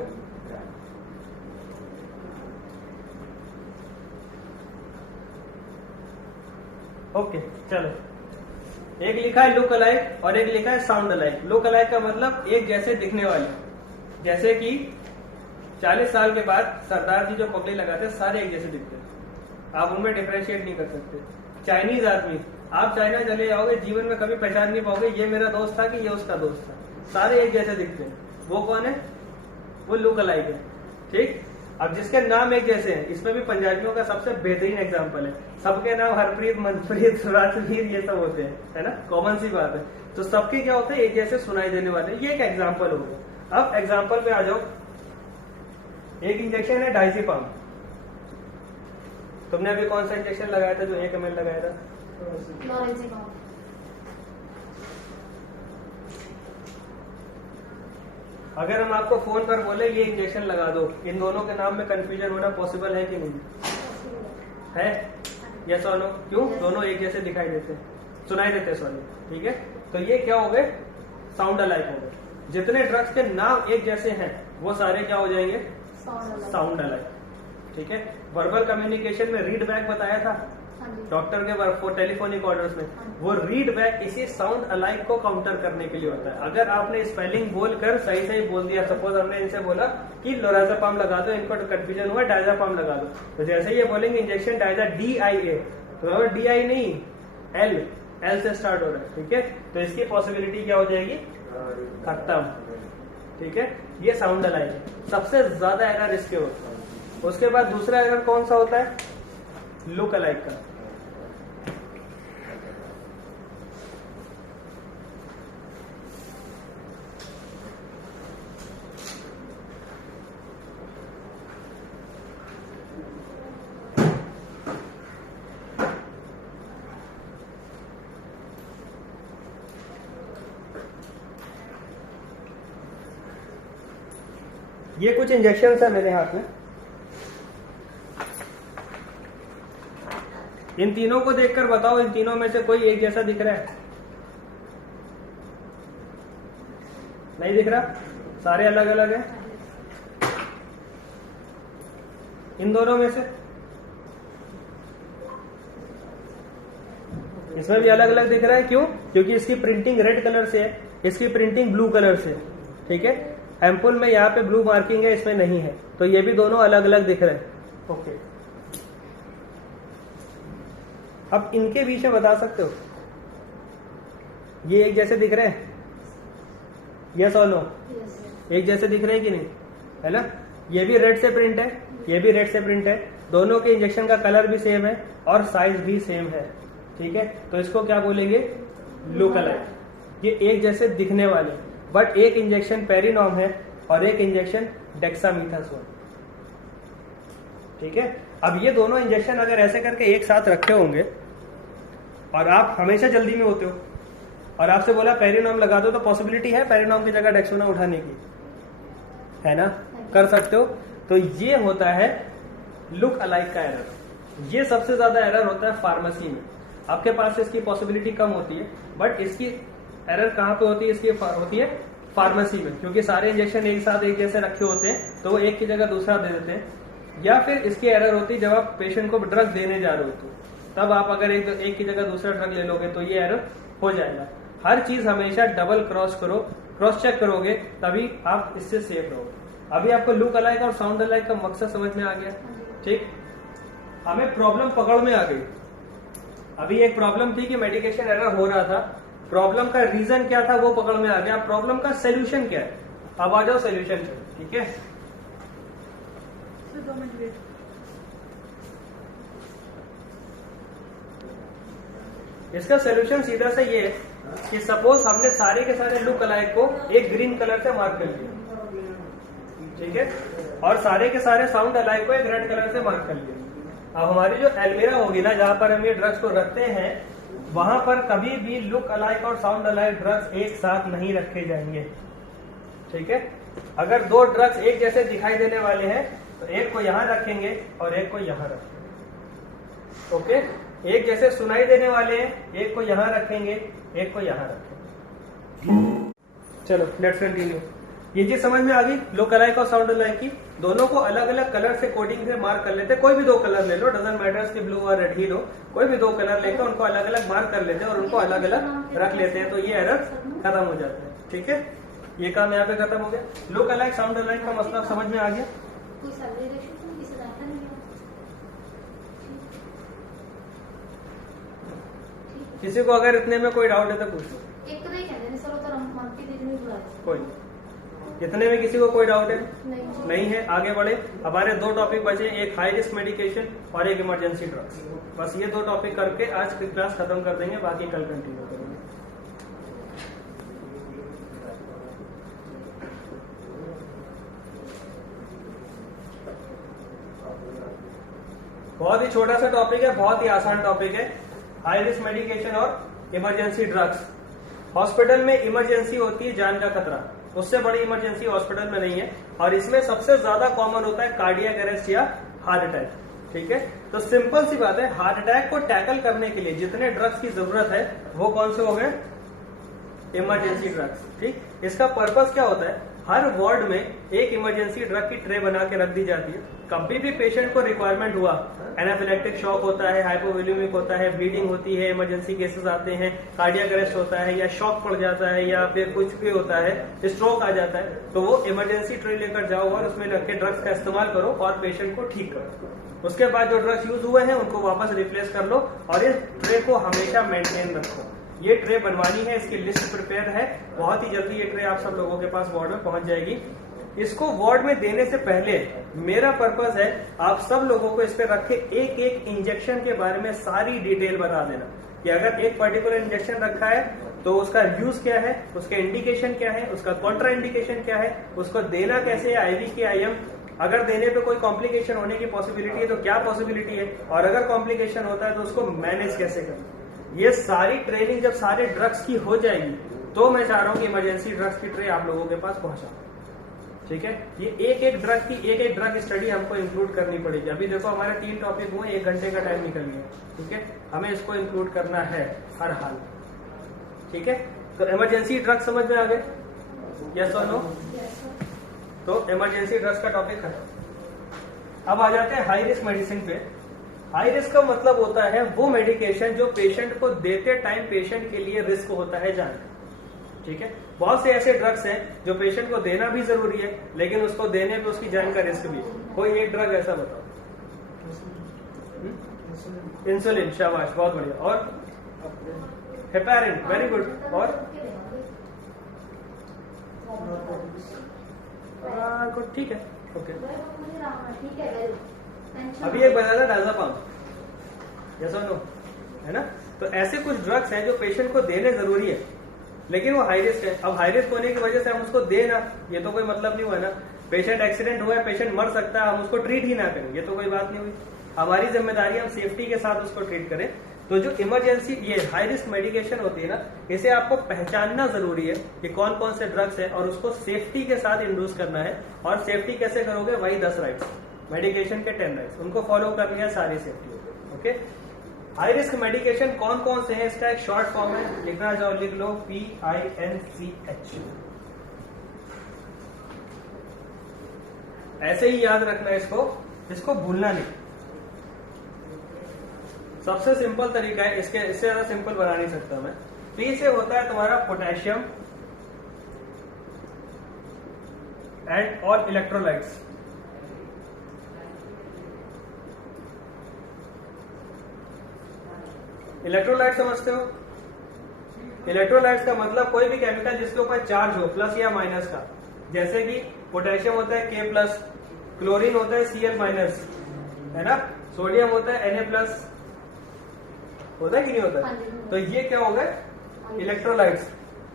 ओके चलो, एक लिखा है लुक अलाइक और एक लिखा है साउंड अलाइक। लुक अलाइक का मतलब एक जैसे दिखने वाले, जैसे कि 40 साल के बाद सरदार जी जो पगड़ी लगाते हैं सारे एक जैसे दिखते हैं, आप उनमें डिफरेंशिएट नहीं कर सकते। चाइनीज आदमी, आप चाइना चले जाओगे, जीवन में कभी पहचान नहीं पाओगे ये मेरा दोस्त था कि ये उसका दोस्त था, सारे एक जैसे दिखते हैं। वो कौन है, वो लुक अलाइक है, ठीक। अब जिसके नाम एक जैसे हैं, इसमें भी पंजाबियों का सबसे बेहतरीन एग्जांपल है, सबके नाम हरप्रीत, मनप्रीत, राजवीर ये सब होते हैं, है ना, कॉमन सी बात है। तो सबके क्या होते हैं, एक जैसे सुनाई देने वाले, ये एक एग्जांपल हो गया। अब एग्जांपल पे आ जाओ। एक इंजेक्शन है डायज़ेपाम, तुमने अभी कौन सा इंजेक्शन लगाया था जो 1 ml लगाया था, अगर हम आपको फोन पर बोले ये इंजेक्शन लगा दो, इन दोनों के नाम में कंफ्यूजन होना पॉसिबल है कि नहीं है, यस और नो। क्यों, दोनों एक जैसे दिखाई देते हैं, सुनाई देते हैं, सॉरी, ठीक है। तो ये क्या हो गए, साउंड अलाइक हो गए। जितने ड्रग्स के नाम एक जैसे हैं वो सारे क्या हो जाएंगे, साउंड अलाइक, ठीक है। वर्बल कम्युनिकेशन में रीड बैक बताया था डॉक्टर के टेलीफोनिक ऑर्डर्स में, वो रीड बैक इसी साउंड अलाइक को काउंटर करने के लिए होता है। अगर आपने स्पेलिंग बोलकर सही सही बोल दिया, सपोज हमने इनसे बोला कि लोराज़ेपाम लगा दो, इनको कंफ्यूजन हुआ डायज़ापाम लगा दो, तो जैसे ये बोलेंगे इंजेक्शन डायजा DIA, तो DI नहीं L से स्टार्ट हो रहा है, ठीक है। तो इसकी पॉसिबिलिटी क्या हो जाएगी, खत्म, ठीक है। ये साउंड अलाइक है, सबसे ज्यादा एरर इसके होता है। उसके बाद दूसरा एरर कौन सा होता है, लुक अलाइक का। ये कुछ इंजेक्शन है मेरे हाथ में, इन तीनों को देखकर बताओ, इन तीनों में से कोई एक जैसा दिख रहा है? नहीं दिख रहा, सारे अलग अलग हैं। इन दोनों में से इसमें भी अलग अलग दिख रहा है। क्यों? क्योंकि इसकी प्रिंटिंग रेड कलर से है, इसकी प्रिंटिंग ब्लू कलर से। ठीक है, एम्पुल में यहाँ पे ब्लू मार्किंग है, इसमें नहीं है, तो ये भी दोनों अलग अलग दिख रहे हैं। ओके, अब इनके बीच में बता सकते हो ये एक जैसे दिख रहे हैं? यस और नो? एक जैसे दिख रहे हैं कि नहीं, है ना? ये भी रेड से प्रिंट है, ये भी रेड से प्रिंट है, दोनों के इंजेक्शन का कलर भी सेम है और साइज भी सेम है। ठीक है, तो इसको क्या बोलेंगे? Look alike. ये एक जैसे दिखने वाले, बट एक इंजेक्शन पेरिनॉम है और एक इंजेक्शन डेक्सामीथासोन। ठीक है, अब ये दोनों इंजेक्शन अगर ऐसे करके एक साथ रखे होंगे और आप हमेशा जल्दी में होते हो और आपसे बोला पेरिनॉम लगा दो, तो पॉसिबिलिटी है पेरिनॉम की जगह डेक्सोना उठाने की, है ना? कर सकते हो। तो ये होता है लुक अलाइक का एरर। ये सबसे ज्यादा एरर होता है फार्मेसी में। आपके पास इसकी पॉसिबिलिटी कम होती है, बट इसकी एरर कहाँ पे होती है? इसकी होती है फार्मेसी में, क्योंकि सारे इंजेक्शन एक साथ एक जैसे रखे होते हैं, तो वो एक की जगह दूसरा दे देते हैं। या फिर इसकी एरर होती है जब आप पेशेंट को ड्रग देने जा रहे हो, तो तब आप अगर एक की जगह दूसरा ड्रग ले लोगे तो ये एरर हो जाएगा। हर चीज हमेशा डबल क्रॉस करो, क्रॉस चेक करोगे, तभी आप इससे सेफ रहोगे। अभी आपको लुक अलाइक और साउंड अलाइक का मकसद समझ में आ गया? ठीक, हमें प्रॉब्लम पकड़ में आ गई। अभी एक प्रॉब्लम थी कि मेडिकेशन एरर हो रहा था, प्रॉब्लम का रीजन क्या था वो पकड़ में आ गया। प्रॉब्लम का सोल्यूशन क्या है? अब आ जाओ सोल्यूशन पे। ठीक है, इसका सोल्यूशन सीधा सा ये है कि सपोज हमने सारे के सारे लुक अलाइक को एक ग्रीन कलर से मार्क कर लिया, ठीक है, और सारे के सारे साउंड अलाइक को एक रेड कलर से मार्क कर लिया। अब हमारी जो एल्मेरा होगी ना, जहां पर हम ये ड्रग्स को रखते हैं, वहां पर कभी भी लुक अलाइक और साउंड अलाइक ड्रग्स एक साथ नहीं रखे जाएंगे। ठीक है, अगर दो ड्रग्स एक जैसे दिखाई देने वाले हैं तो एक को यहां रखेंगे और एक को यहां रखेंगे। ओके, एक जैसे सुनाई देने वाले हैं, एक को यहां रखेंगे, एक को यहां रखेंगे। चलो लेट्स कंटिन्यू। ये चीज समझ में आ गई लुक अलाइक और साउंड अलाइक की। दोनों को अलग अलग कलर से कोडिंग से मार्क कर लेते, कोई भी दो कलर ले लो, डजंट मैटर्स कि ब्लू और रेड ही लो, कोई भी दो कलर लेकर उनको अलग अलग मार्क कर लेते हैं और उनको अलग अलग रख लेते हैं, तो ये एरर खत्म हो जाता है। ठीक है, ये काम यहाँ पे खत्म हो गया। लुक अलाइक साउंड अलाइक का मतलब समझ में आ गया? कोई सेग्रीगेशन तो किसी तरह का नहीं है। किसी को अगर इतने में कोई डाउट है तो पूछ लो। एक तो ये कहते हैं सर, वो तो मंथली देखने बुला कोई इतने में किसी को कोई डाउट है? नहीं नहीं है। आगे बढ़े, हमारे दो टॉपिक बचे, एक हाई रिस्क मेडिकेशन और एक इमरजेंसी ड्रग्स। बस ये दो टॉपिक करके आज की क्लास खत्म कर देंगे, बाकी कल कंटिन्यू करेंगे। बहुत ही छोटा सा टॉपिक है, बहुत ही आसान टॉपिक है, हाई रिस्क मेडिकेशन और इमरजेंसी ड्रग्स। हॉस्पिटल में इमरजेंसी होती है जान का खतरा, उससे बड़ी इमरजेंसी हॉस्पिटल में नहीं है, और इसमें सबसे ज्यादा कॉमन होता है कार्डियक अरेस्ट या हार्ट अटैक। ठीक है, तो सिंपल सी बात है, हार्ट अटैक को टैकल करने के लिए जितने ड्रग्स की जरूरत है वो कौन से हो गए? Emergency drugs. ठीक, इसका पर्पस क्या होता है? हर वार्ड में एक इमरजेंसी ड्रग की ट्रे बना के रख दी जाती है। कभी भी पेशेंट को रिक्वायरमेंट हुआ, एनाफिलेक्टिक शॉक होता है, हाइपोवोल्यूमिक होता है, ब्लीडिंग होती है, इमरजेंसी केसेस आते हैं, कार्डियक अरेस्ट होता है, या शॉक पड़ जाता है, या फिर कुछ भी होता है, स्ट्रोक आ जाता है, तो वो इमरजेंसी ट्रे लेकर जाओ और उसमें रख के ड्रग्स का इस्तेमाल करो और पेशेंट को ठीक करो। उसके बाद जो ड्रग्स यूज हुए हैं उनको वापस रिप्लेस कर लो, और इस ट्रे को हमेशा मेंटेन रखो। ये ट्रे बनवानी है, इसकी लिस्ट प्रिपेयर है, बहुत ही जल्दी ये ट्रे आप सब लोगों के पास वार्ड में पहुंच जाएगी। इसको वार्ड में देने से पहले मेरा पर्पस है आप सब लोगों को इस पे रखे एक एक इंजेक्शन के बारे में सारी डिटेल बता देना, कि अगर एक पर्टिकुलर इंजेक्शन रखा है तो उसका यूज क्या है, उसके इंडिकेशन क्या है, उसका कॉन्ट्रा इंडिकेशन क्या है, उसको देना कैसे है, आईवी की आईएम, अगर देने पे कोई कॉम्प्लिकेशन होने की पॉसिबिलिटी है तो क्या पॉसिबिलिटी है, और अगर कॉम्प्लिकेशन होता है तो उसको मैनेज कैसे करना। ये सारी ट्रेनिंग जब सारे ड्रग्स की हो जाएगी तो मैं चाह रहा हूं कि इमरजेंसी ड्रग्स की ट्रे आप लोगों के पास पहुंचा। ठीक है, ये एक एक ड्रग स्टडी हमको इंक्लूड करनी पड़ेगी। अभी देखो हमारे 3 टॉपिक हुए, 1 घंटे का टाइम निकल गया, ठीक है, हमें इसको इंक्लूड करना है हर हाल, ठीक है। तो इमरजेंसी ड्रग समझ में आ गए, यस और नो? तो इमरजेंसी ड्रग्स का टॉपिक खत्म। अब आ जाते हैं हाई रिस्क मेडिसिन पे। हाई रिस्क का मतलब होता है वो मेडिकेशन जो पेशेंट को देते टाइम पेशेंट के लिए रिस्क होता है जान का, ठीक है। बहुत से ऐसे ड्रग्स हैं जो पेशेंट को देना भी जरूरी है, लेकिन उसको देने पे उसकी जान का रिस्क भी है। कोई एक ड्रग ऐसा बताओ। इंसुलिन, शाबाश, बहुत बढ़िया। और हेपारिन, वेरी गुड। और गुड, ठीक है, ओके। अभी एक बताया था डायज़ापाम, यस और नो, है ना। तो ऐसे कुछ ड्रग्स हैं जो पेशेंट को देने जरूरी है, लेकिन वो हाई रिस्क है। अब हाई रिस्क होने की वजह से हम उसको दे ना, ये तो कोई मतलब नहीं हुआ ना। पेशेंट एक्सीडेंट हुआ है, पेशेंट मर सकता है, हम उसको ट्रीट ही ना करें, ये तो कोई बात नहीं हुई। हमारी जिम्मेदारी हम सेफ्टी के साथ उसको ट्रीट करें। तो जो इमरजेंसी ये हाई रिस्क मेडिकेशन होती है ना, इसे आपको पहचानना जरूरी है कि कौन कौन से ड्रग्स है और उसको सेफ्टी के साथ इंड्यूस करना है। और सेफ्टी कैसे करोगे, वही 10 राइट्स, मेडिकेशन के 10 राइट्स, उनको फॉलो कर लिया, सारी सेफ्टी होगी, ओके। हाई रिस्क मेडिकेशन कौन कौन से हैं, इसका एक शॉर्ट फॉर्म है, लिखना जाओ, लिख लो, PINCH। ऐसे ही याद रखना है इसको भूलना नहीं। सबसे सिंपल तरीका है, इससे ज्यादा सिंपल बना नहीं सकता मैं। पी से होता है तुम्हारा potassium and all electrolytes. Electrolyte समझते हो? इलेक्ट्रोलाइट्स का मतलब कोई भी केमिकल जिसके ऊपर चार्ज हो, प्लस या माइनस का। जैसे कि पोटेशियम होता है K+, क्लोरीन होता है Cl-, है ना, सोडियम होता है Na+, होता है कि नहीं होता? तो ये क्या हो गए, इलेक्ट्रोलाइट्स।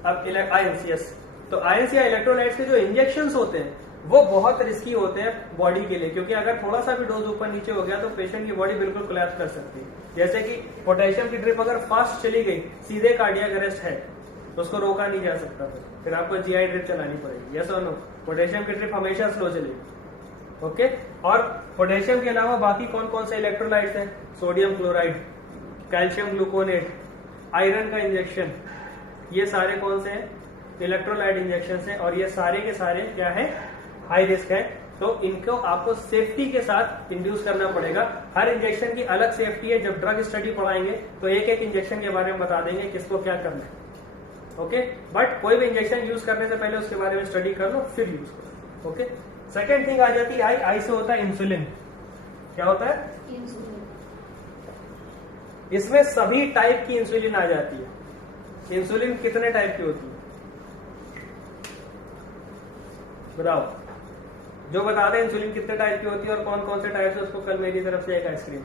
अब आयंस, यस। तो आयंस या इलेक्ट्रोलाइट्स के जो इंजेक्शंस होते हैं वो बहुत रिस्की होते हैं बॉडी के लिए, क्योंकि अगर थोड़ा सा भी डोज ऊपर नीचे हो गया तो पेशेंट की बॉडी बिल्कुल कोलैप्स कर सकती है। जैसे कि पोटेशियम की ड्रिप अगर फास्ट चली गई, सीधे कार्डियक अरेस्ट है, तो उसको रोका नहीं जा सकता, फिर आपको GI ड्रिप चलानी पड़ेगी, यस और नो। पोटेशियम की ड्रिप हमेशा स्लो चलेगी, ओके। और पोटेशियम के अलावा बाकी कौन कौन से इलेक्ट्रोलाइट्स हैं, sodium chloride, calcium gluconate, iron का इंजेक्शन, ये सारे कौन से हैं, इलेक्ट्रोलाइट इंजेक्शन हैं। और ये सारे के सारे क्या है, हाई रिस्क है। तो इनको आपको सेफ्टी के साथ इंड्यूस करना पड़ेगा। हर इंजेक्शन की अलग सेफ्टी है। जब ड्रग स्टडी पढ़ाएंगे तो एक एक इंजेक्शन के बारे में बता देंगे किसको क्या करना है, ओके। बट कोई भी इंजेक्शन यूज करने से पहले उसके बारे में स्टडी कर लो, फिर यूज करो, ओके। सेकेंड थिंग आ जाती है आई से होता है इंसुलिन। क्या होता है, इसमें सभी टाइप की इंसुलिन आ जाती है। इंसुलिन कितने टाइप की होती है बताओ, जो बता दें इंसुलिन कितने टाइप की होती है और कौन कौन से टाइप से, उसको कल मेरी तरफ से एक आइसक्रीम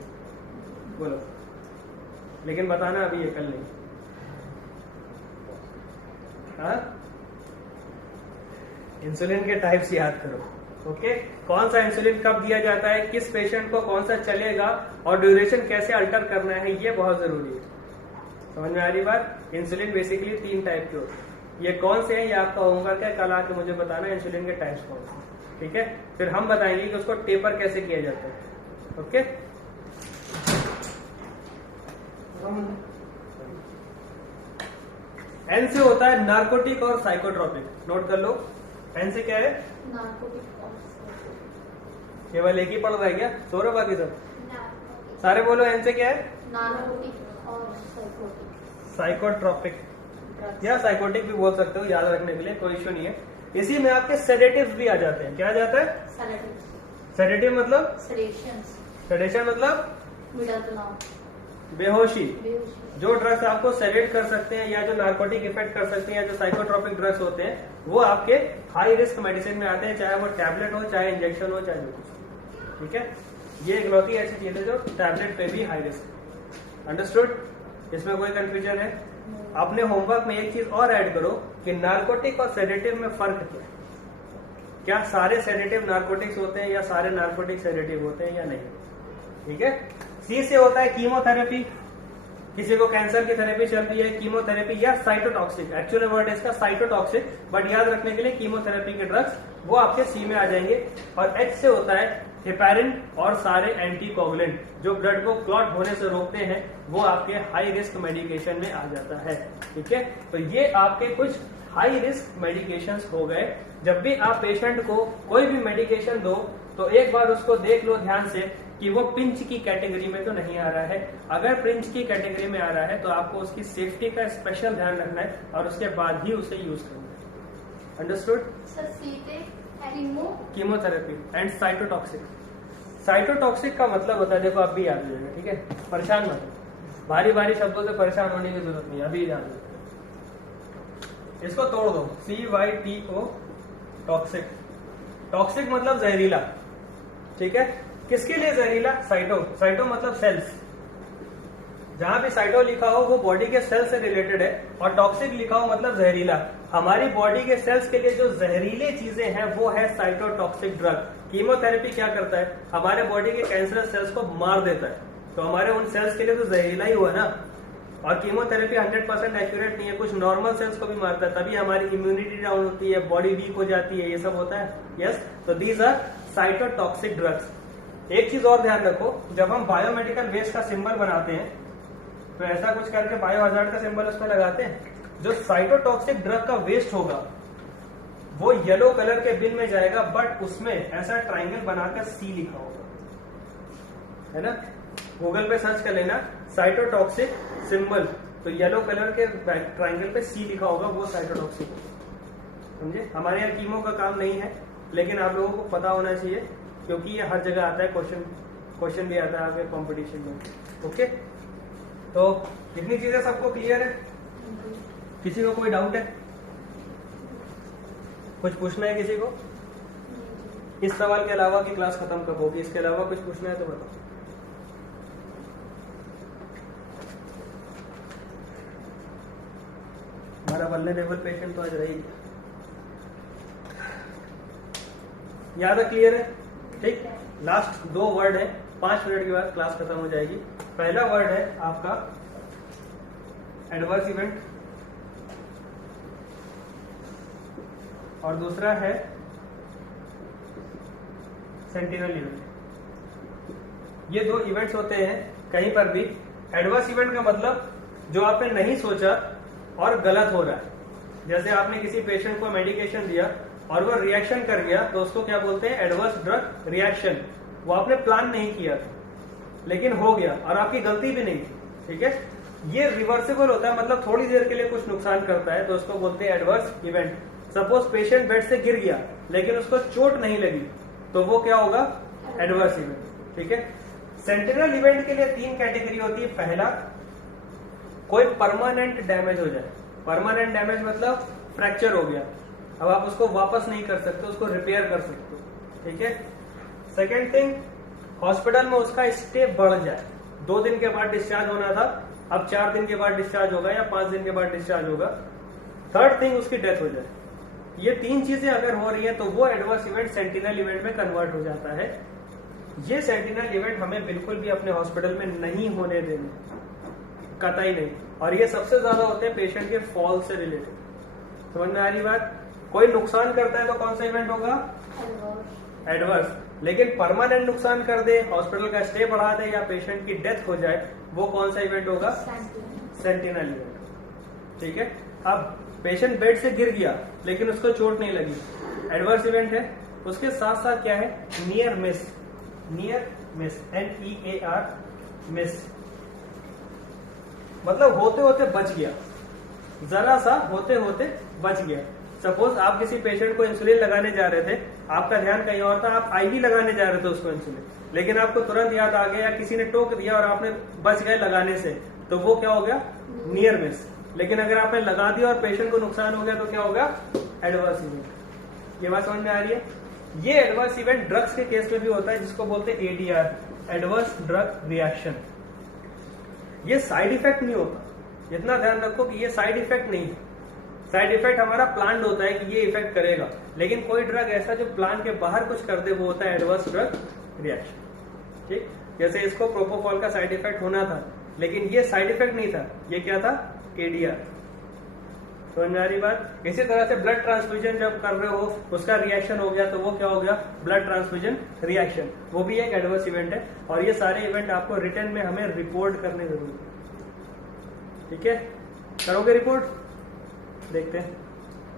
बोलो। लेकिन बताना अभी ये, कल नहीं। हाँ, इंसुलिन के टाइप्स याद करो, ओके। कौन सा इंसुलिन कब दिया जाता है, किस पेशेंट को कौन सा चलेगा और ड्यूरेशन कैसे अल्टर करना है, ये बहुत जरूरी है। समझ में आ रही बात। इंसुलिन बेसिकली 3 टाइप के होते हैं। ये कौन से हैं ये आपका होमवर्क है, कल आके मुझे बताना इंसुलिन के टाइप्स कौन से, ठीक है। फिर हम बताएंगे कि उसको टेपर कैसे किया जाता है, ओके। एन से होता है नार्कोटिक और साइकोट्रोपिक। नोट कर लो, एन से क्या है, केवल एक ही पढ़ रहा है क्या, सो रहे बाकी सब सारे बोलो। एन से क्या है, साइकोट्रोपिक या साइकोटिक भी बोल सकते हो, याद रखने के लिए कोई इश्यू नहीं है। इसी में आपके सेडेटिव्स भी आ जाते हैं। क्या आ जाता है, सेडेटिव मतलब, सेडेशन मतलब बेहोशी। जो ड्रग्स आपको सेडेट कर सकते हैं या जो नार्कोटिक इफेक्ट कर सकते हैं या जो साइकोट्रोपिक ड्रग्स होते हैं, वो आपके हाई रिस्क मेडिसिन में आते हैं, चाहे वो टैबलेट हो, चाहे इंजेक्शन हो, चाहे जो कुछ, ठीक है। ये इकलौती ऐसी चीज है जो टैबलेट पे भी हाई रिस्क। अंडरस्टूड, इसमें कोई कंफ्यूजन है? अपने होमवर्क में एक चीज और ऐड करो कि नार्कोटिक और सेडेटिव में फर्क क्या है। क्या सारे सेडेटिव नार्कोटिक्स होते हैं या सारे नार्कोटिक सेडेटिव होते हैं या नहीं, ठीक है। सी से होता है कीमोथेरेपी। किसी को कैंसर की थेरेपी चल रही है, कीमोथेरेपी या साइटोटॉक्सिक, एक्चुअल वर्ड है इसका साइटोटॉक्सिक, बट याद रखने के लिए कीमोथेरेपी के ड्रग्स वो आपके सी में आ जाएंगे। और एच से होता है हेपेरिन और सारे एंटीकोगुलेंट जो ब्लड को क्लॉट होने से रोकते हैं, वो आपके हाई रिस्क मेडिकेशन में आ जाता है। ठीक है, तो ये आपके कुछ हाई रिस्क मेडिकेशंस हो गए। जब भी आप पेशेंट को कोई भी मेडिकेशन दो तो एक बार उसको देख लो ध्यान से कि वो पिंच की कैटेगरी में तो नहीं आ रहा है। अगर पिंच की कैटेगरी में आ रहा है तो आपको उसकी सेफ्टी का स्पेशल ध्यान रखना है और उसके बाद ही उसे यूज करना है। अंडरस्टूड? सर सी पे एलिमो कीमोथेरेपी एंड साइटोटॉक्सिक। साइटोटॉक्सिक का मतलब होता है, देखो आप भी याद हो जाएगा, ठीक है, परेशान मत हो, भारी भारी शब्दों से परेशान होने की जरूरत नहीं, अभी याद हो। इसको तोड़ दो, CYTO टॉक्सिक। टॉक्सिक मतलब जहरीला, ठीक है। किसके लिए जहरीला? साइटो। साइटो मतलब सेल्स। जहां भी साइटो लिखा हो वो बॉडी के सेल से रिलेटेड है, और टॉक्सिक लिखा हो मतलब जहरीला। हमारी बॉडी के सेल्स के लिए जो जहरीली चीजें हैं वो है साइटोटॉक्सिक ड्रग। कीमोथेरेपी क्या करता है? हमारे बॉडी के कैंसरस सेल्स को मार देता है, तो हमारे उन सेल्स के लिए तो जहरीला ही हुआ ना। और कीमोथेरेपी 100% एक्यूरेट नहीं है, कुछ नॉर्मल सेल्स को भी मारता है, तभी हमारी इम्यूनिटी डाउन होती है, बॉडी वीक हो जाती है, ये सब होता है। यस, तो दीज आर साइटोटॉक्सिक ड्रग्स। एक चीज और ध्यान रखो, जब हम बायोमेडिकल वेस्ट का सिंबल बनाते हैं तो ऐसा कुछ करके बायो हजार्ड का सिंबल उसमें लगाते हैं। जो साइटोटॉक्सिक ड्रग का वेस्ट होगा वो येलो कलर के बिन में जाएगा, बट उसमें ऐसा ट्राइंगल बनाकर सी लिखा होगा, है ना। गूगल पे सर्च कर लेना साइटोटॉक्सिक सिंबल, तो येलो कलर के ट्राइंगल पे सी लिखा होगा, वो साइटोटॉक्सिक होगा। समझे? हमारे यहाँ कीमो का काम नहीं है, लेकिन आप लोगों को पता होना चाहिए क्योंकि ये हर जगह आता है, क्वेश्चन भी आता है आपके कॉम्पिटिशन में। ओके, तो इतनी चीजें सबको क्लियर है? किसी को कोई डाउट है? कुछ पूछना है किसी को? इस सवाल के अलावा की क्लास खत्म कब होगी? इसके अलावा कुछ पूछना है तो बताओ। हमारा वल्नरेबल पेशेंट तो आज रहेगी। याद है? क्लियर है? ठीक, लास्ट 2 वर्ड है, 5 मिनट के बाद क्लास खत्म हो जाएगी। पहला वर्ड है आपका एडवर्स इवेंट, और दूसरा है सेंटिनल इवेंट। ये 2 इवेंट्स होते हैं कहीं पर भी। एडवर्स इवेंट का मतलब जो आपने नहीं सोचा और गलत हो रहा है। जैसे आपने किसी पेशेंट को मेडिकेशन दिया और वो रिएक्शन कर गया, तो उसको क्या बोलते हैं? Adverse drug reaction. वो आपने प्लान नहीं किया था लेकिन हो गया, और आपकी गलती भी नहीं थी, ठीक है। ये रिवर्सिबल होता है, मतलब थोड़ी देर के लिए कुछ नुकसान करता है, तो उसको बोलते हैं adverse event. Suppose patient bed से गिर गया लेकिन उसको चोट नहीं लगी, तो वो क्या होगा? एडवर्स इवेंट, ठीक है। सेंटिनल इवेंट के लिए 3 कैटेगरी होती है। पहला, कोई परमानेंट डैमेज हो जाए। परमानेंट डैमेज मतलब फ्रैक्चर हो गया, अब आप उसको वापस नहीं कर सकते, उसको रिपेयर कर सकते हो, ठीक है। सेकेंड थिंग, हॉस्पिटल में उसका स्टे बढ़ जाए। 2 दिन के बाद डिस्चार्ज होना था, अब 4 दिन के बाद डिस्चार्ज होगा या 5 दिन के बाद डिस्चार्ज होगा। थर्ड थिंग, उसकी डेथ हो जाए। ये 3 चीजें अगर हो रही है तो वो एडवर्स इवेंट सेंटिनल इवेंट में कन्वर्ट हो जाता है। ये सेंटिनल इवेंट हमें बिल्कुल भी अपने हॉस्पिटल में नहीं होने देने, कतई नहीं। और ये सबसे ज्यादा होते हैं पेशेंट के फॉल से रिलेटेड। समझ में आ रही बात? कोई नुकसान करता है तो कौन सा इवेंट होगा? एडवर्स। लेकिन परमानेंट नुकसान कर दे, हॉस्पिटल का स्टे बढ़ा दे या पेशेंट की डेथ हो जाए, वो कौन सा इवेंट होगा? सेंटिनल इवेंट, ठीक है। अब पेशेंट बेड से गिर गया लेकिन उसको चोट नहीं लगी, एडवर्स इवेंट है। उसके साथ साथ क्या है? Near miss. Near miss, NEAR miss, मतलब होते होते बच गया, जरा सा होते होते बच गया। सपोज आप किसी पेशेंट को इंसुलिन लगाने जा रहे थे, आपका ध्यान कहीं और था, आप IV लगाने जा रहे थे उसको इंसुलिन, लेकिन आपको तुरंत याद आ गया, किसी ने टोक दिया और आपने बच गए लगाने से, तो वो क्या हो गया? Near miss. लेकिन अगर आपने लगा दिया और पेशेंट को नुकसान हो गया तो क्या होगा? Adverse event. ये बात समझ में आ रही है? ये एडवर्स इवेंट ड्रग्स के केस में भी होता है, जिसको बोलते हैं ADR, एडवर्स ड्रग रिएक्शन। ये साइड इफेक्ट नहीं होता, इतना ध्यान रखो कि ये साइड इफेक्ट नहीं है। साइड इफेक्ट हमारा प्लान होता है कि ये इफेक्ट करेगा, लेकिन कोई ड्रग ऐसा जो प्लान के बाहर कुछ कर दे वो होता है एडवर्स ड्रग रिएक्शन, ठीक। जैसे इसको प्रोपोफॉल का साइड इफेक्ट होना था, लेकिन ये साइड इफेक्ट नहीं था, ये क्या था? ADR। समझ में आ रही बात। इसी तरह से ब्लड ट्रांसफ्यूजन जब कर रहे हो उसका रिएक्शन हो गया तो वो क्या हो गया, ब्लड ट्रांसफ्यूजन रिएक्शन, वो भी एक एडवर्स इवेंट है। और ये सारे इवेंट आपको रिटर्न में हमें रिपोर्ट करने जरूरी है, ठीक है। करोगे रिपोर्ट, देखते हैं।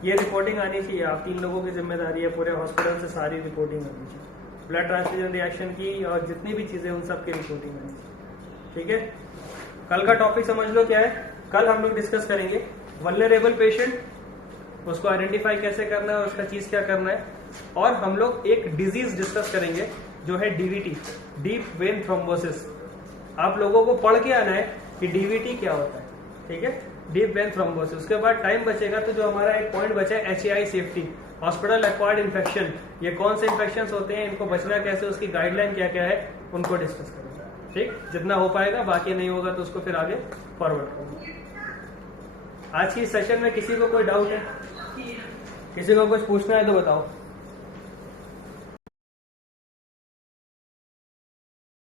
ये रिपोर्टिंग आनी चाहिए, आप 3 लोगों की जिम्मेदारी है, पूरे हॉस्पिटल से सारी रिपोर्टिंग आनी चाहिए, ब्लड ट्रांसफ्यूजन रिएक्शन की और जितनी भी चीजें उन सब की रिपोर्टिंग आनी चाहिए, ठीक है। कल का टॉपिक समझ लो क्या है। कल हम लोग डिस्कस करेंगे वल्नरेबल पेशेंट, उसको आइडेंटिफाई कैसे करना है, उसका चीज क्या करना है, और हम लोग एक डिजीज डिस्कस करेंगे जो है डीवीटी, डीप वेन थ्रोम्बोसिस। आप लोगों को पढ़ के आना है कि डीवीटी क्या होता है, ठीक है, डीप वेन थ्रोम्बोसिस। उसके बाद टाइम बचेगा तो जो हमारा एक पॉइंट बचा है HAI safety, hospital acquired infection, ये कौन से इन्फेक्शन होते हैं, इनको बचना कैसे, उसकी गाइडलाइन क्या क्या है, उनको डिस्कस करेंगे, ठीक। जितना हो पाएगा, बाकी नहीं होगा तो उसको फिर आगे फॉरवर्ड करेंगे। आज की सेशन में किसी को कोई डाउट है, किसी को कुछ पूछना है तो बताओ।